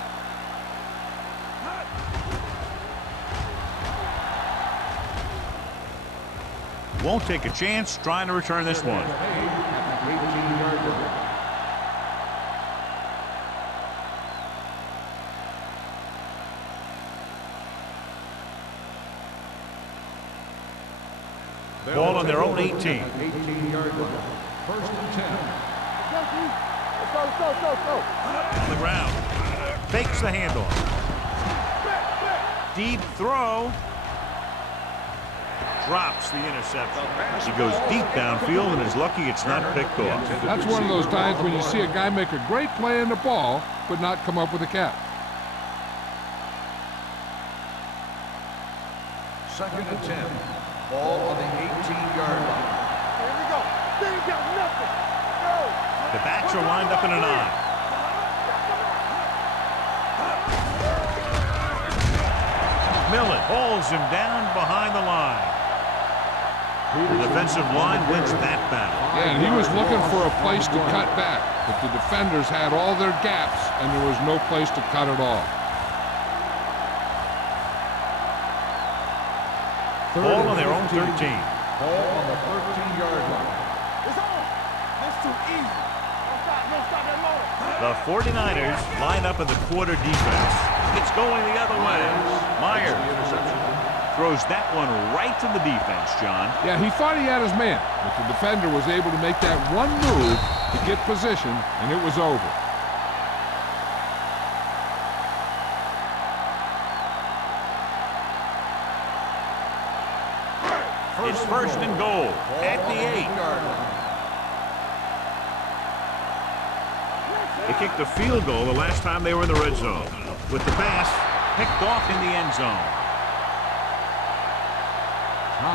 Won't take a chance trying to return this one. Ball on their own 18. 18-yard line. First and 10. Let's go. On the ground. Fakes the handoff. Deep throw. Drops the interception. He goes deep downfield and is lucky it's not picked off. That's one of those times when you see a guy make a great play in the ball, but not come up with a catch. Second and 10. Ball on the 18-yard line. Here we go. They ain't got nothing. Go. The backs are lined up in an I. Millen hauls him down behind the line. The defensive line wins that battle. Yeah, and he was looking for a place to cut back, but the defenders had all their gaps, and there was no place to cut at all. Ball on their own 13. Ball on the 13-yard line. It's on. That's too easy. Don't stop that motor. The 49ers line up in the quarter defense. It's going the other way. Myers throws that one right to the defense, John. Yeah, he thought he had his man, but the defender was able to make that one move to get position, and it was over. It's 1st and goal at the 8. They kicked the field goal the last time they were in the red zone. With the pass picked off in the end zone.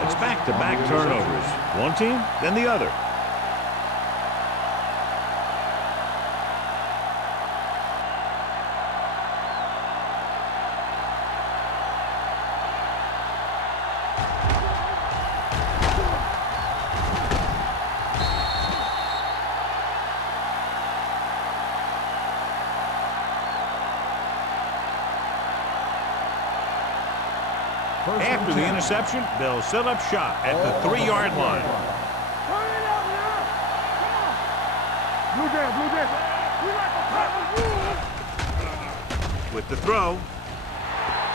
It's back-to-back turnovers. One team, then the other. After the interception, they'll set up shop at the 3-yard line. Turn it up now. Come on. Blue jam. We like a purple rule. With the throw,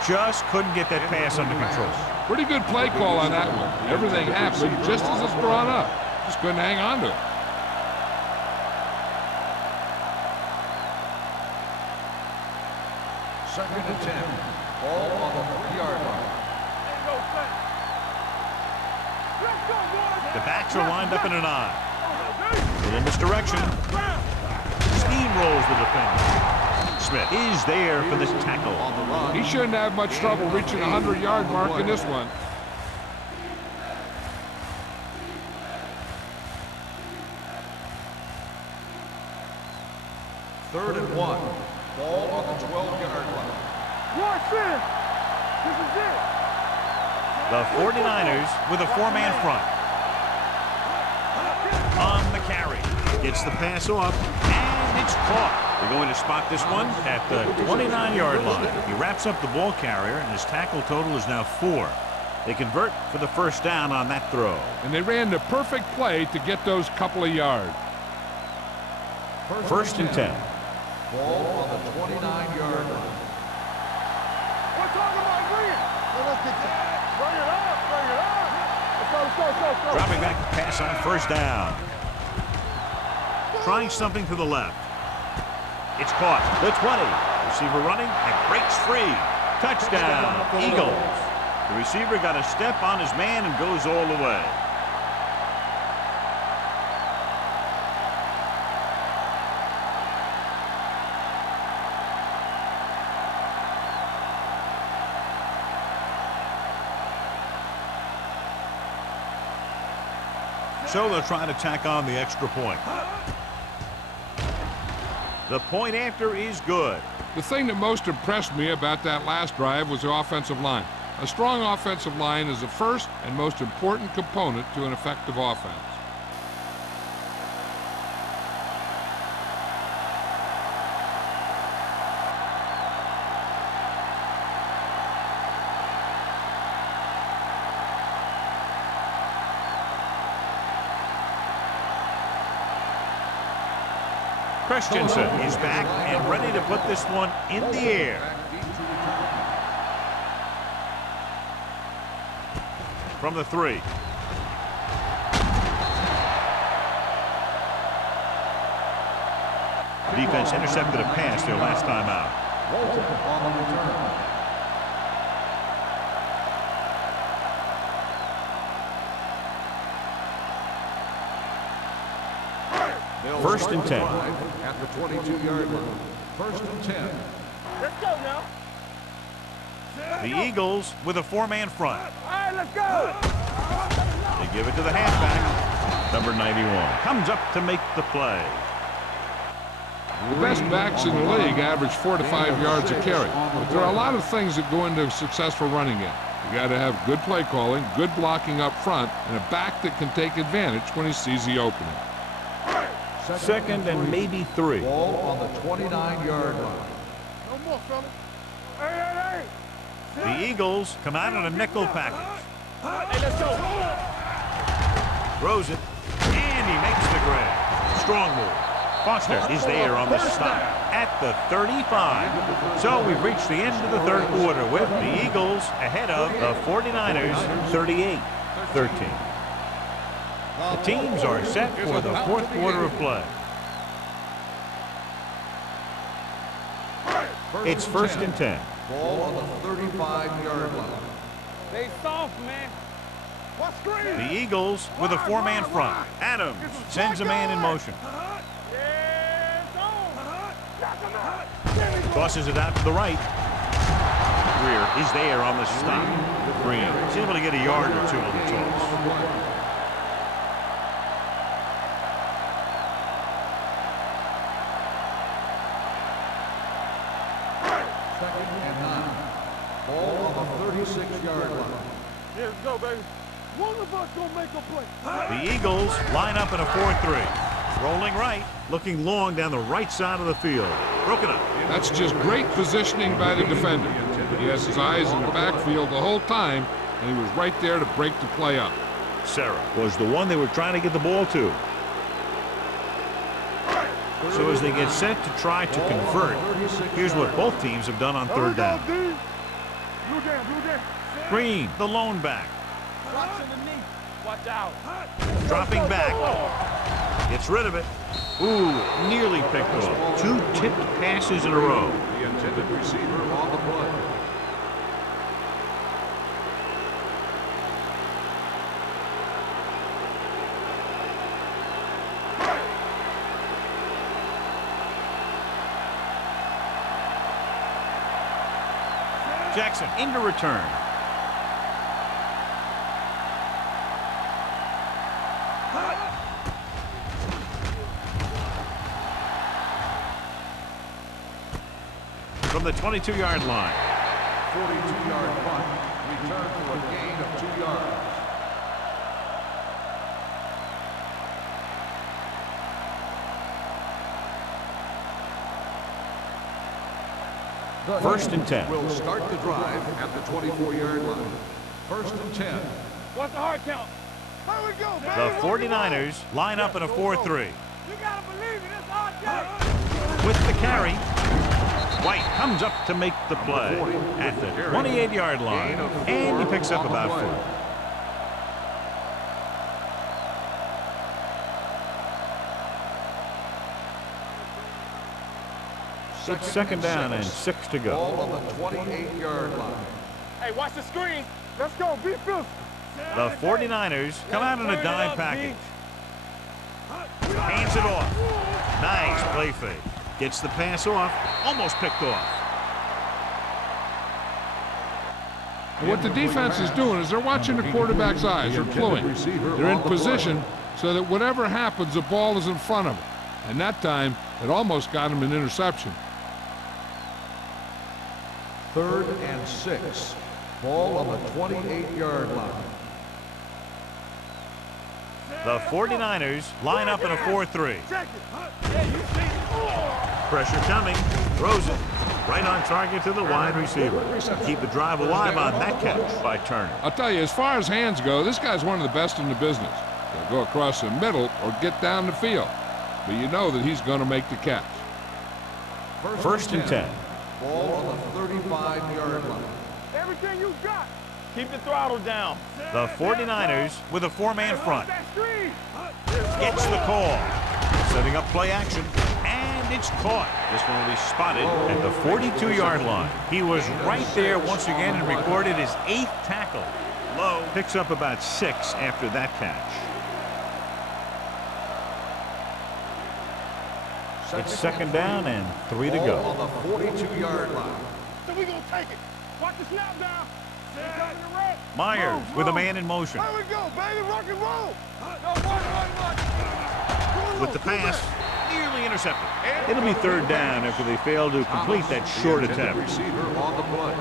just couldn't get that pass under control. Pretty good play call on that one. Everything happened just as it's drawn up. Just couldn't hang on to it. Second and 10. Ball on the 3-yard line. The backs are lined up in an eye. Little misdirection. Steamrolls the defender. Smith is there for this tackle. On the run. He shouldn't have much trouble reaching the 100-yard mark in this one. Third and 1. Ball on the 12-yard line. Watch this. This is it. The 49ers with a 4-man front. On the carry. Gets the pass off, and it's caught. They're going to spot this one at the 29-yard line. He wraps up the ball carrier, and his tackle total is now 4. They convert for the first down on that throw. And they ran the perfect play to get those couple of yards. First and 10. Ball on the 29-yard line. We're talking about bring it. Let's get that. Bring it up. Bring it up. Let's go. Dropping back to pass on first down. Trying something to the left. It's caught. The 20. Receiver running and breaks free. Touchdown, Eagles. The receiver got a step on his man and goes all the way. So they'll try to tack on the extra point. The point after is good. The thing that most impressed me about that last drive was the offensive line. A strong offensive line is the first and most important component to an effective offense. Christensen is back and ready to put this one in the air. From the 3. Defense intercepted a pass their last time out. Walton on the return. First and 10. At the 22-yard line. First and 10. Let's go now. The Eagles with a 4-man front. All right, let's go. They give it to the halfback. Number 91 comes up to make the play. The best backs in the league average 4 to 5 yards a carry. But there are a lot of things that go into a successful running game. You got to have good play calling, good blocking up front, and a back that can take advantage when he sees the opening. Second and maybe 3. Ball on the 29-yard line. No more, fellas. Hey. The Eagles come out in a nickel package. Hey, let's go. Throws it, and he makes the grab. Strong move. Foster is there on the stop at the 35. So we've reached the end of the third quarter with the Eagles ahead of the 49ers 38-13. The teams are set for the fourth quarter of play. It's first and 10. Ball on the 35-yard line. They soft, man. What screen? The Eagles with a 4-man front. Adams sends a man in motion. Tosses it out to the right. Greer is there on the stop. Green is able to get a yard or 2 on the toss. Second and 9. Ball on the 36-yard line. Yeah, let's go, baby. One of us gonna make a play. The Eagles line up in a 4-3. Rolling right, looking long down the right side of the field. Broken up. That's just great positioning by the defender. He has his eyes in the backfield the whole time, and he was right there to break the play up. Sarah was the one they were trying to get the ball to. So as they get set to try to convert, here's what both teams have done on third down. Green, the lone back. Watch underneath. Watch out. Dropping back. Gets rid of it. Ooh, nearly picked off. 2 tipped passes in a row. The intended receiver on the play. Jackson into return. From the 22-yard line. 42-yard punt. Return for a gain of 2 yards. First and 10. Will start the drive at the 24-yard line. First and 10. What's the hard count? Here we go, baby. The 49ers line up in a 4-3. You gotta believe it. It's hard count. With the carry, White comes up to make the play at the 28-yard line, and he picks up about 4. It's second down and 6 to go. Ball on the 28-yard line. Hey, watch the screen. Let's go. Be filthy. The 49ers come out in a dime package. Hands it off. Nice play fake. Gets the pass off. Almost picked off. What the defense is doing is they're watching the quarterback's eyes. They're cluing. They're in position so that whatever happens, the ball is in front of them. And that time, it almost got him an interception. 3rd and 6. Ball on the 28-yard line. The 49ers line up in a 4-3. Pressure coming. Throws it. Right on target to the wide receiver. Keep the drive alive on that catch by Turner. I'll tell you, as far as hands go, this guy's one of the best in the business. He'll go across the middle or get down the field. But you know that he's going to make the catch. First and 10. Ball on the 35-yard line. Everything you got. Keep the throttle down. The 49ers with a 4-man front. That screen. Gets the call. Setting up play action. And it's caught. This one will be spotted at the 42-yard line. He was right there once again and recorded his 8th tackle. Lowe picks up about 6 after that catch. It's second down and 3 to Ball go. on the 42-yard line. So we gonna take it. Watch the snap down. Myers with a man in motion. Here we go, baby. Rock and roll. No, run. With the pass, nearly intercepted. It'll be 3rd down after they fail to complete that short The intended attempt. receiver on the play.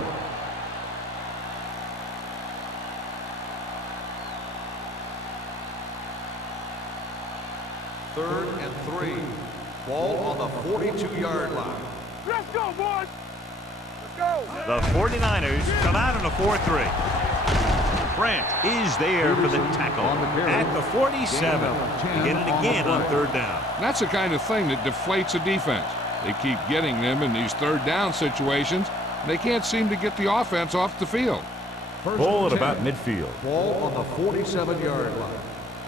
Third and 3. Ball on the 42-yard line. Let's go, boys. Let's go. The 49ers come out in a 4-3. Grant is there for the tackle at the 47. To get it again on 3rd down. That's the kind of thing that deflates a defense. They keep getting them in these 3rd down situations. They can't seem to get the offense off the field. Ball at about midfield. Ball on the 47-yard line.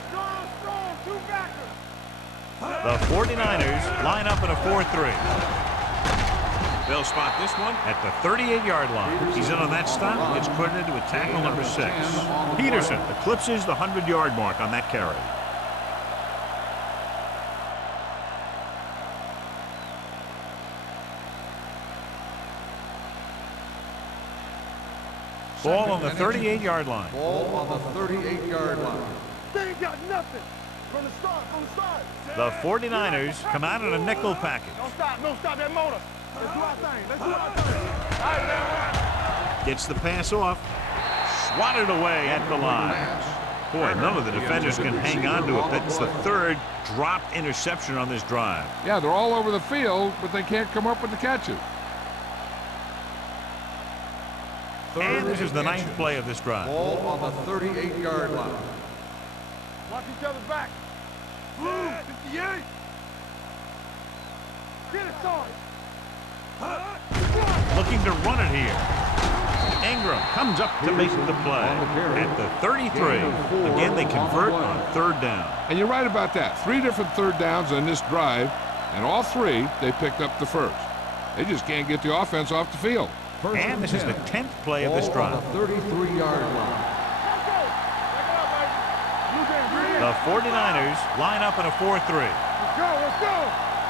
Strong, 2 backers. The 49ers line up in a 4-3. They'll spot this one at the 38-yard line. He's in on that stop. Gets credited with tackle number 6. Peterson eclipses the 100-yard mark on that carry. Ball on the 38-yard line. Ball on the 38-yard line. They ain't got nothing. From the start, The 49ers come out in a nickel package. Don't stop that motor. Let's do our thing. All right, man. Gets the pass off. Swatted away at the line. Boy, none of the defenders can hang on to it. That's the 3rd dropped interception on this drive. Yeah, they're all over the field, but they can't come up with the catches. And this is the 9th play of this drive. Ball on the 38-yard line. Watch each other's back. Blue, 58. Get it, Sarge. looking to run it here. Ingram comes up to make the play at the 33. Again, they convert on 3rd down. And you're right about that. 3 different 3rd downs on this drive, and all 3 they picked up the first. They just can't get the offense off the field. And this is the 10th play of this drive. 33-yard line. The 49ers line up in a 4-3. Let's go, let's go.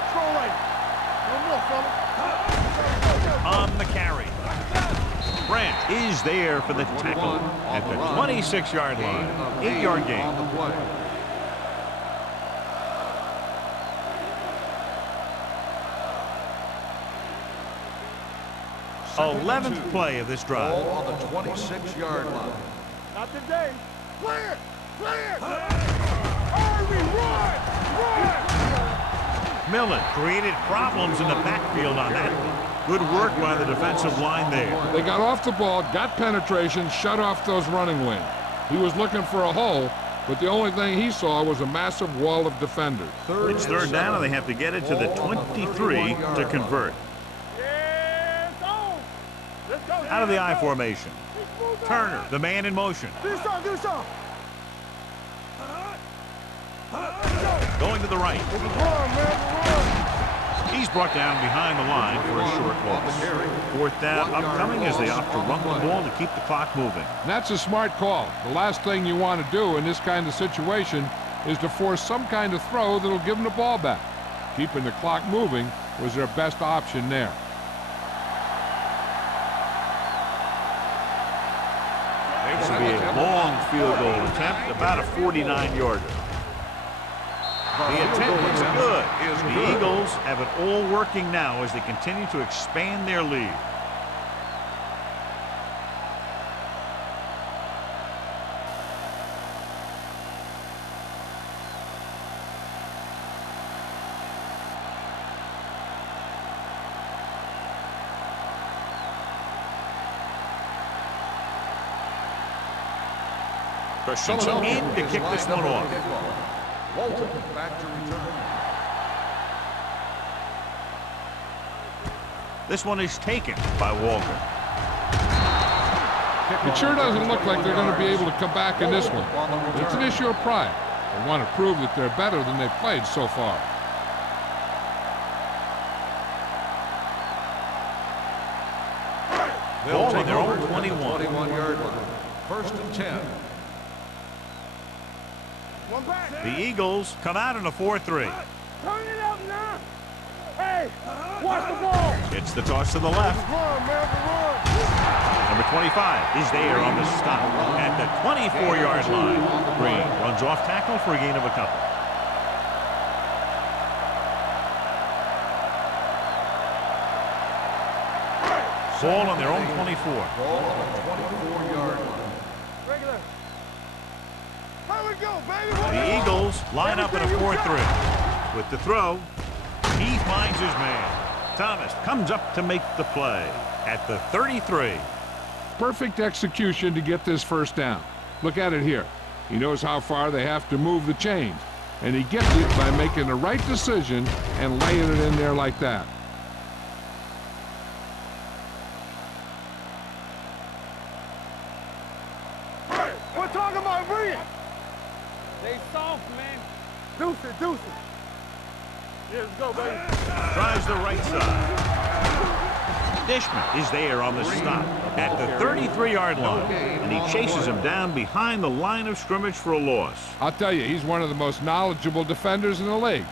Control right. One more, fella. On the carry. Brent is there for the tackle at the 26-yard line. 8-yard gain. On the play. Second 11th play of this drive. Ball on the 26-yard line. Not today. Clear, clear. Harvey, run, run. Millen created problems in the backfield on that one. Good work by the defensive line there. They got off the ball, got penetration, shut off those running lanes. He was looking for a hole, but the only thing he saw was a massive wall of defenders. It's 3rd down, and they have to get it to the 23 to convert. Yes, on. Let's go. Out of the I formation. Turner, the man in motion. Do something, do something. Going to the right. Run, man, run. He's brought down behind the line for a short loss. 4th down upcoming as they opt to run the ball to keep the clock moving. And that's a smart call. The last thing you want to do in this kind of situation is to force some kind of throw that'll give them the ball back. Keeping the clock moving was their best option there. This will be a long field goal attempt, about a 49-yarder. The attempt looks good. The Eagles have it all working now as they continue to expand their lead. Christensen in to kick this one off. Walton back to return. This one is taken by Walker. It sure doesn't look like they're going to be able to come back in this one. It's an issue of pride. They want to prove that they're better than they've played so far. Ball on their own 21. 21-yard line. 1st and 10. One back. The Eagles come out in a 4-3. Turn it up now. Hey, watch the ball. It's the toss to the left. Run, man, run. Number 25 is there on the stop at the 24-yard line. Green runs off tackle for a gain of a couple. Ball on their own 24. Ball on the 24-yard line. Regular. Here we go, baby. The Eagles line up in a 4-3. With the throw, he finds his man. Thomas comes up to make the play at the 33. Perfect execution to get this 1st down. Look at it here. He knows how far they have to move the chains, and he gets it by making the right decision and laying it in there like that. We're talking about brilliant. They soft, man. Deuce it, deuce it. Yeah, let's go, baby. Tries the right side. Dishman is there on the stop at the 33-yard line, and he chases him down behind the line of scrimmage for a loss. I'll tell you, he's one of the most knowledgeable defenders in the league.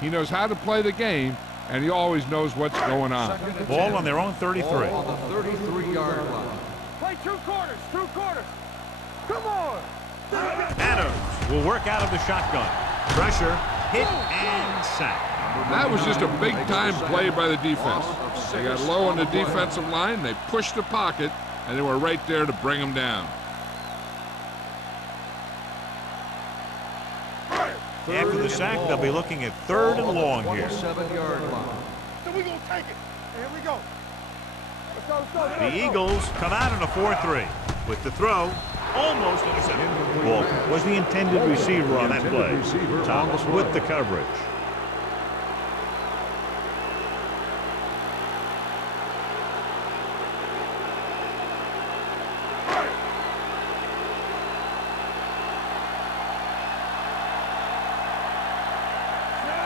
He knows how to play the game, and he always knows what's going on. Ball on their own 33. Ball on the 33-yard line. Play 2 quarters, 2 quarters. Come on. Adams will work out of the shotgun. Pressure, hit, and sack. That was just a big-time play by the defense. They got low on the defensive line, they pushed the pocket, and they were right there to bring them down. After the sack, they'll be looking at 3rd and long here. 27-yard line. So we gonna take it. Here we go. Let's go, let's go. The Eagles come out in a 4-3. With the throw, almost intercepted. Walker was the intended receiver on that play. Thomas with the coverage.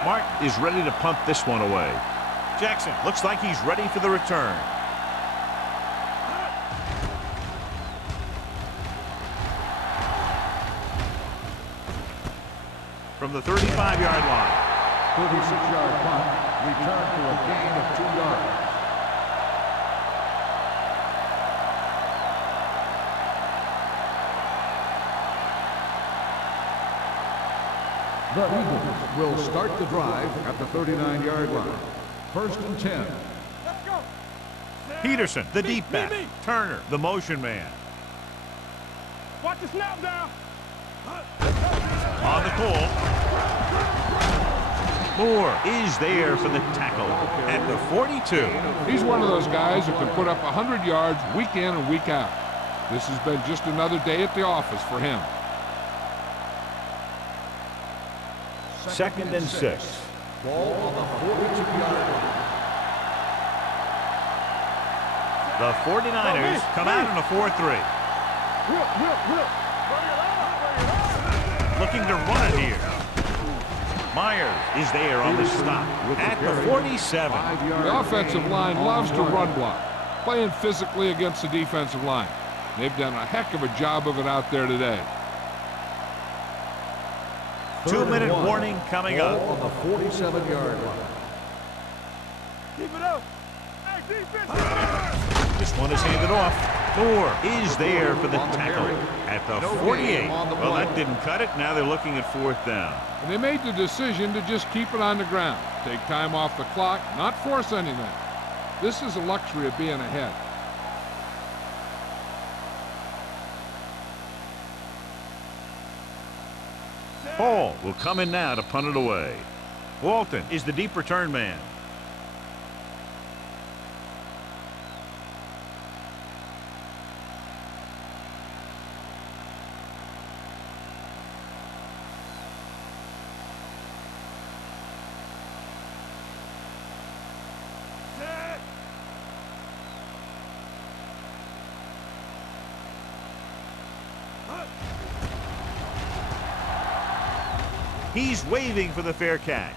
Martin is ready to punt this one away. Jackson looks like he's ready for the return. From the 35-yard line. 36-yard punt, return for a gain of 2 yards. The Eagles will start the drive at the 39-yard line. 1st and 10. Let's go. Peterson, the deep back. me. Turner, the motion man. Watch the snap down. On the call. Moore is there for the tackle at the 42. He's one of those guys who can put up 100 yards week in and week out. This has been just another day at the office for him. 2nd and 6. Ball on the 42-yard line. The 49ers come out in a 4-3. Looking to run it here. Myers is there on the stop at the 47. The offensive line loves to run block, playing physically against the defensive line. They've done a heck of a job of it out there today. 2-minute warning coming up. On the 47-yard line. Keep it up. Hey, defense. This one is handed off. Moore is there for the tackle at the 48. Well, that didn't cut it. Now they're looking at 4th down. And they made the decision to just keep it on the ground. Take time off the clock, not force anything. This is the luxury of being ahead. Hall will come in now to punt it away. Walton is the deep return man. He's waving for the fair catch.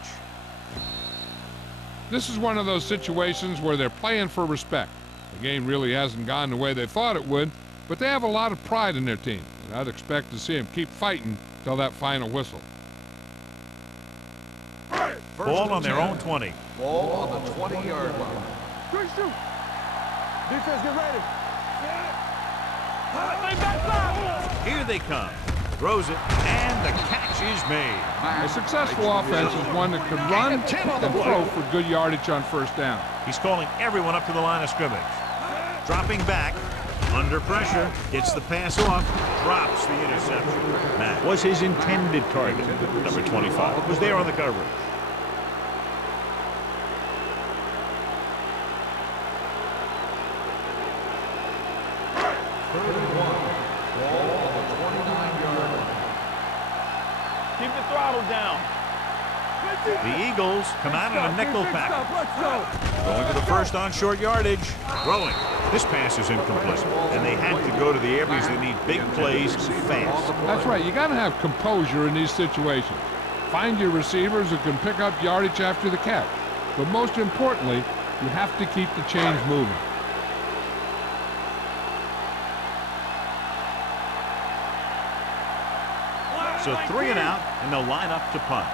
This is one of those situations where they're playing for respect. The game really hasn't gone the way they thought it would, but they have a lot of pride in their team. And I'd expect to see them keep fighting till that final whistle. Ball on their own 20. Ball on the 20-yard line. Good shoot. Defense, get ready. Lay backside. Here they come. Throws it, and the catch is made. A successful offense is one that can run and throw for good yardage on 1st down. He's calling everyone up to the line of scrimmage. Dropping back, under pressure, gets the pass off, drops the interception. That was his intended target. Number 25 was there on the coverage. Keep the throttle down. The Eagles come out in a nickel pack. Going to the 1st on short yardage. Throwing. This pass is incomplete. And they had to go to the air because they need big plays fast. That's right. You got to have composure in these situations. Find your receivers who can pick up yardage after the catch. But most importantly, you have to keep the chains moving. So 3 and out, and they'll line up to punt.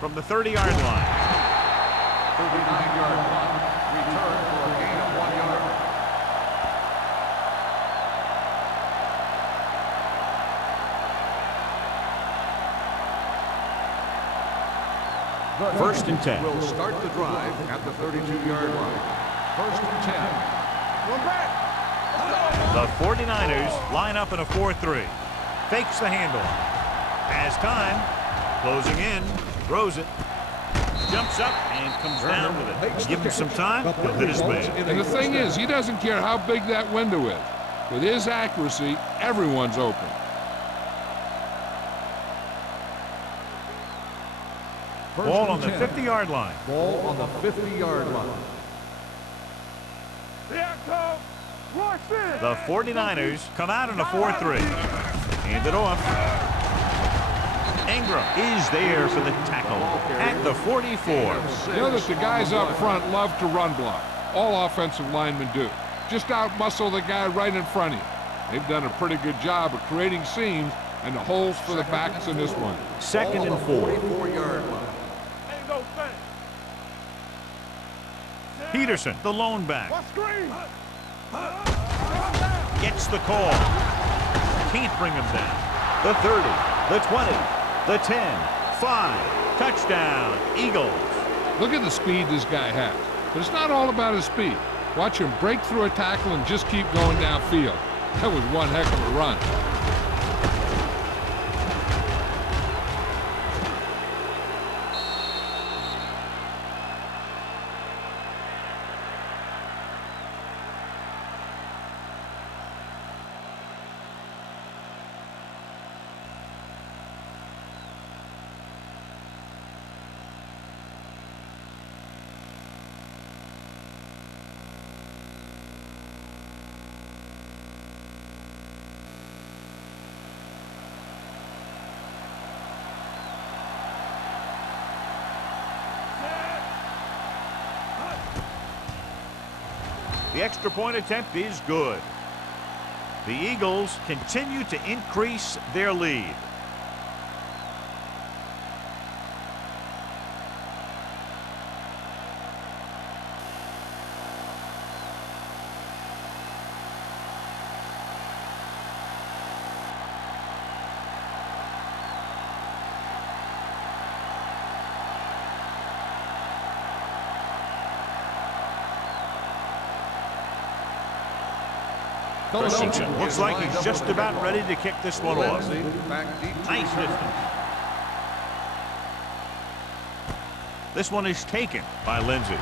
From the 30-yard line. 39-yard punt, return for a gain of 1 yard. First and 10. Will start the drive at the 32-yard line. 1st and 10. One back. The 49ers line up in a 4-3. Fakes the handoff. Has time. Closing in. Throws it. Jumps up and comes down with it. Give him some time. He'll hit his man. And the thing is, he doesn't care how big that window is. With his accuracy, everyone's open. Ball on the 50-yard line. Ball on the 50-yard line. The 49ers come out in a 4-3. Hand it off. Ingram is there for the tackle at the 44. You know that the guys up front love to run block. All offensive linemen do. Just out-muscle the guy right in front of you. They've done a pretty good job of creating seams and the holes for the backs in this one. 2nd and 4. Peterson, the lone back. Gets the call. Can't bring him down. The 30, the 20, the 10, 5. Touchdown, Eagles. Look at the speed this guy has. But it's not all about his speed. Watch him break through a tackle and just keep going downfield. That was one heck of a run. The extra point attempt is good. The Eagles continue to increase their lead. Christensen looks like he's just about ready to kick this one off. Nice distance. This one is taken by Lindsey.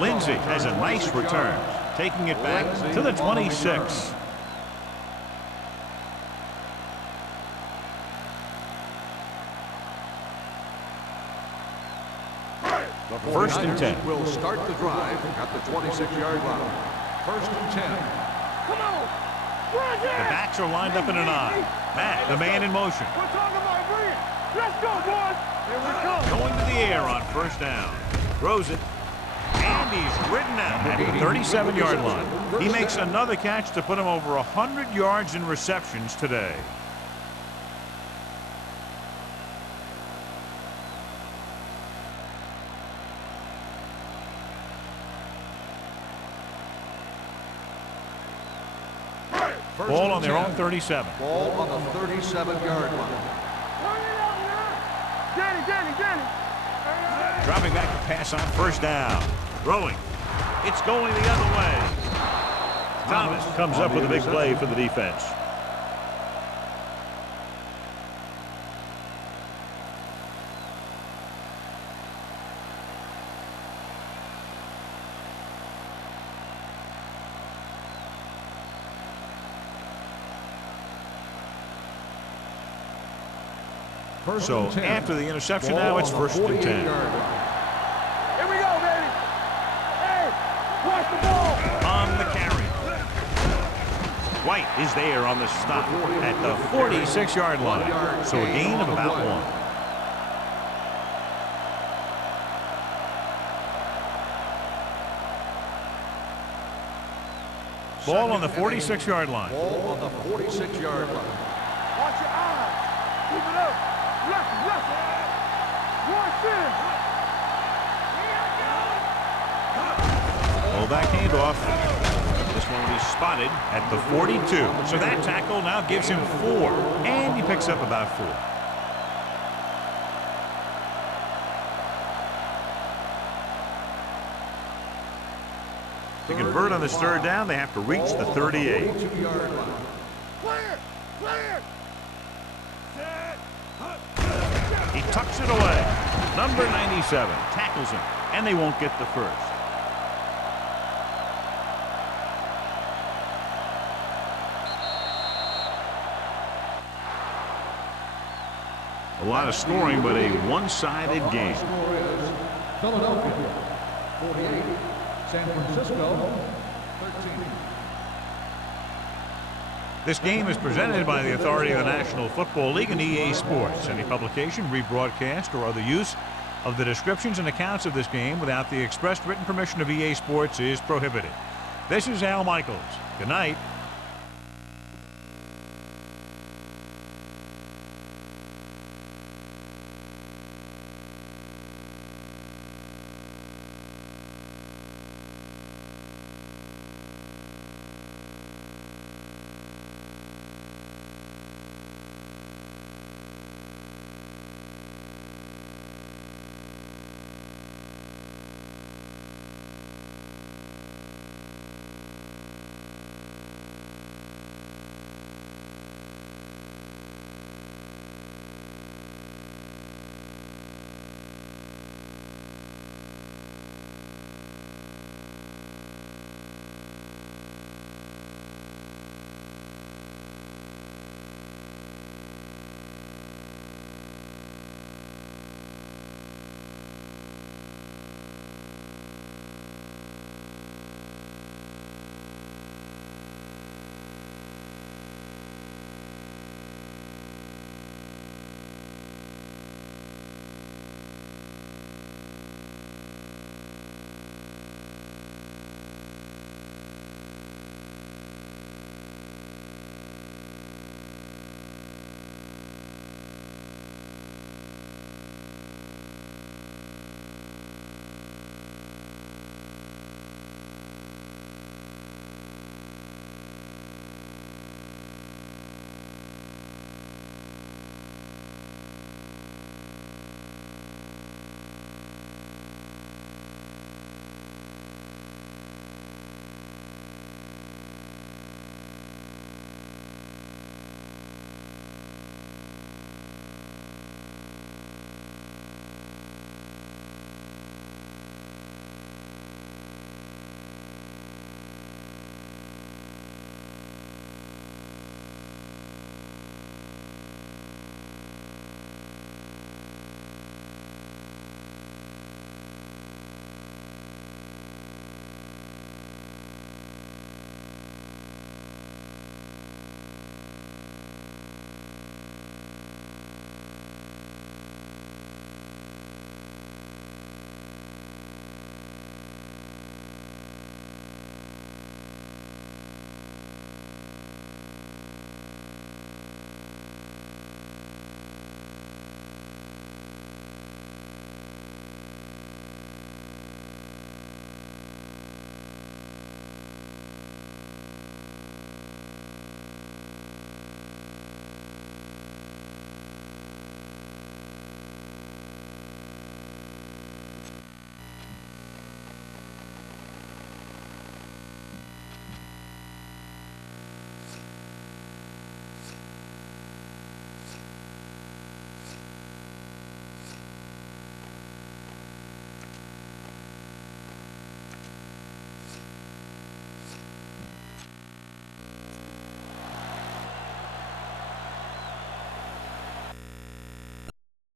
Lindsey has a nice return, taking it back to the 26. First and 10. Will start the drive at the 26-yard line. First and 10. Come on. The backs are lined up in an I. Matt, the man in motion. We're talking about bring. Let's go, boys. Here we come. Going to the air on first down. Throws it. And he's ridden out at the 37-yard line. He makes another catch to put him over 100 yards in receptions today. Ball on their own 37. Ball on the 37-yard line. Dropping back to pass on first down. Throwing. It's going the other way. Thomas comes up with a big play for the defense. So after the interception, now it's first and 10. Here we go, baby. Hey, watch the ball. On the carry. White is there on the stop at the 46-yard line. So a gain of about 1. Ball on the 46-yard line. Ball on the 46-yard line. Watch your eyes. Keep it up. Left. Watch in. Pull back handoff. This one will be spotted at the 42. So that tackle now gives him 4. And he picks up about 4. To convert on this third down, they have to reach the 38. Clear. He tucks it away. Number 97 tackles him, and they won't get the first. A lot of scoring, but a one-sided game. Philadelphia 48. San Francisco, 13. This game is presented by the authority of the National Football League and EA Sports. Any publication, rebroadcast, or other use of the descriptions and accounts of this game without the expressed written permission of EA Sports is prohibited. This is Al Michaels. Good night.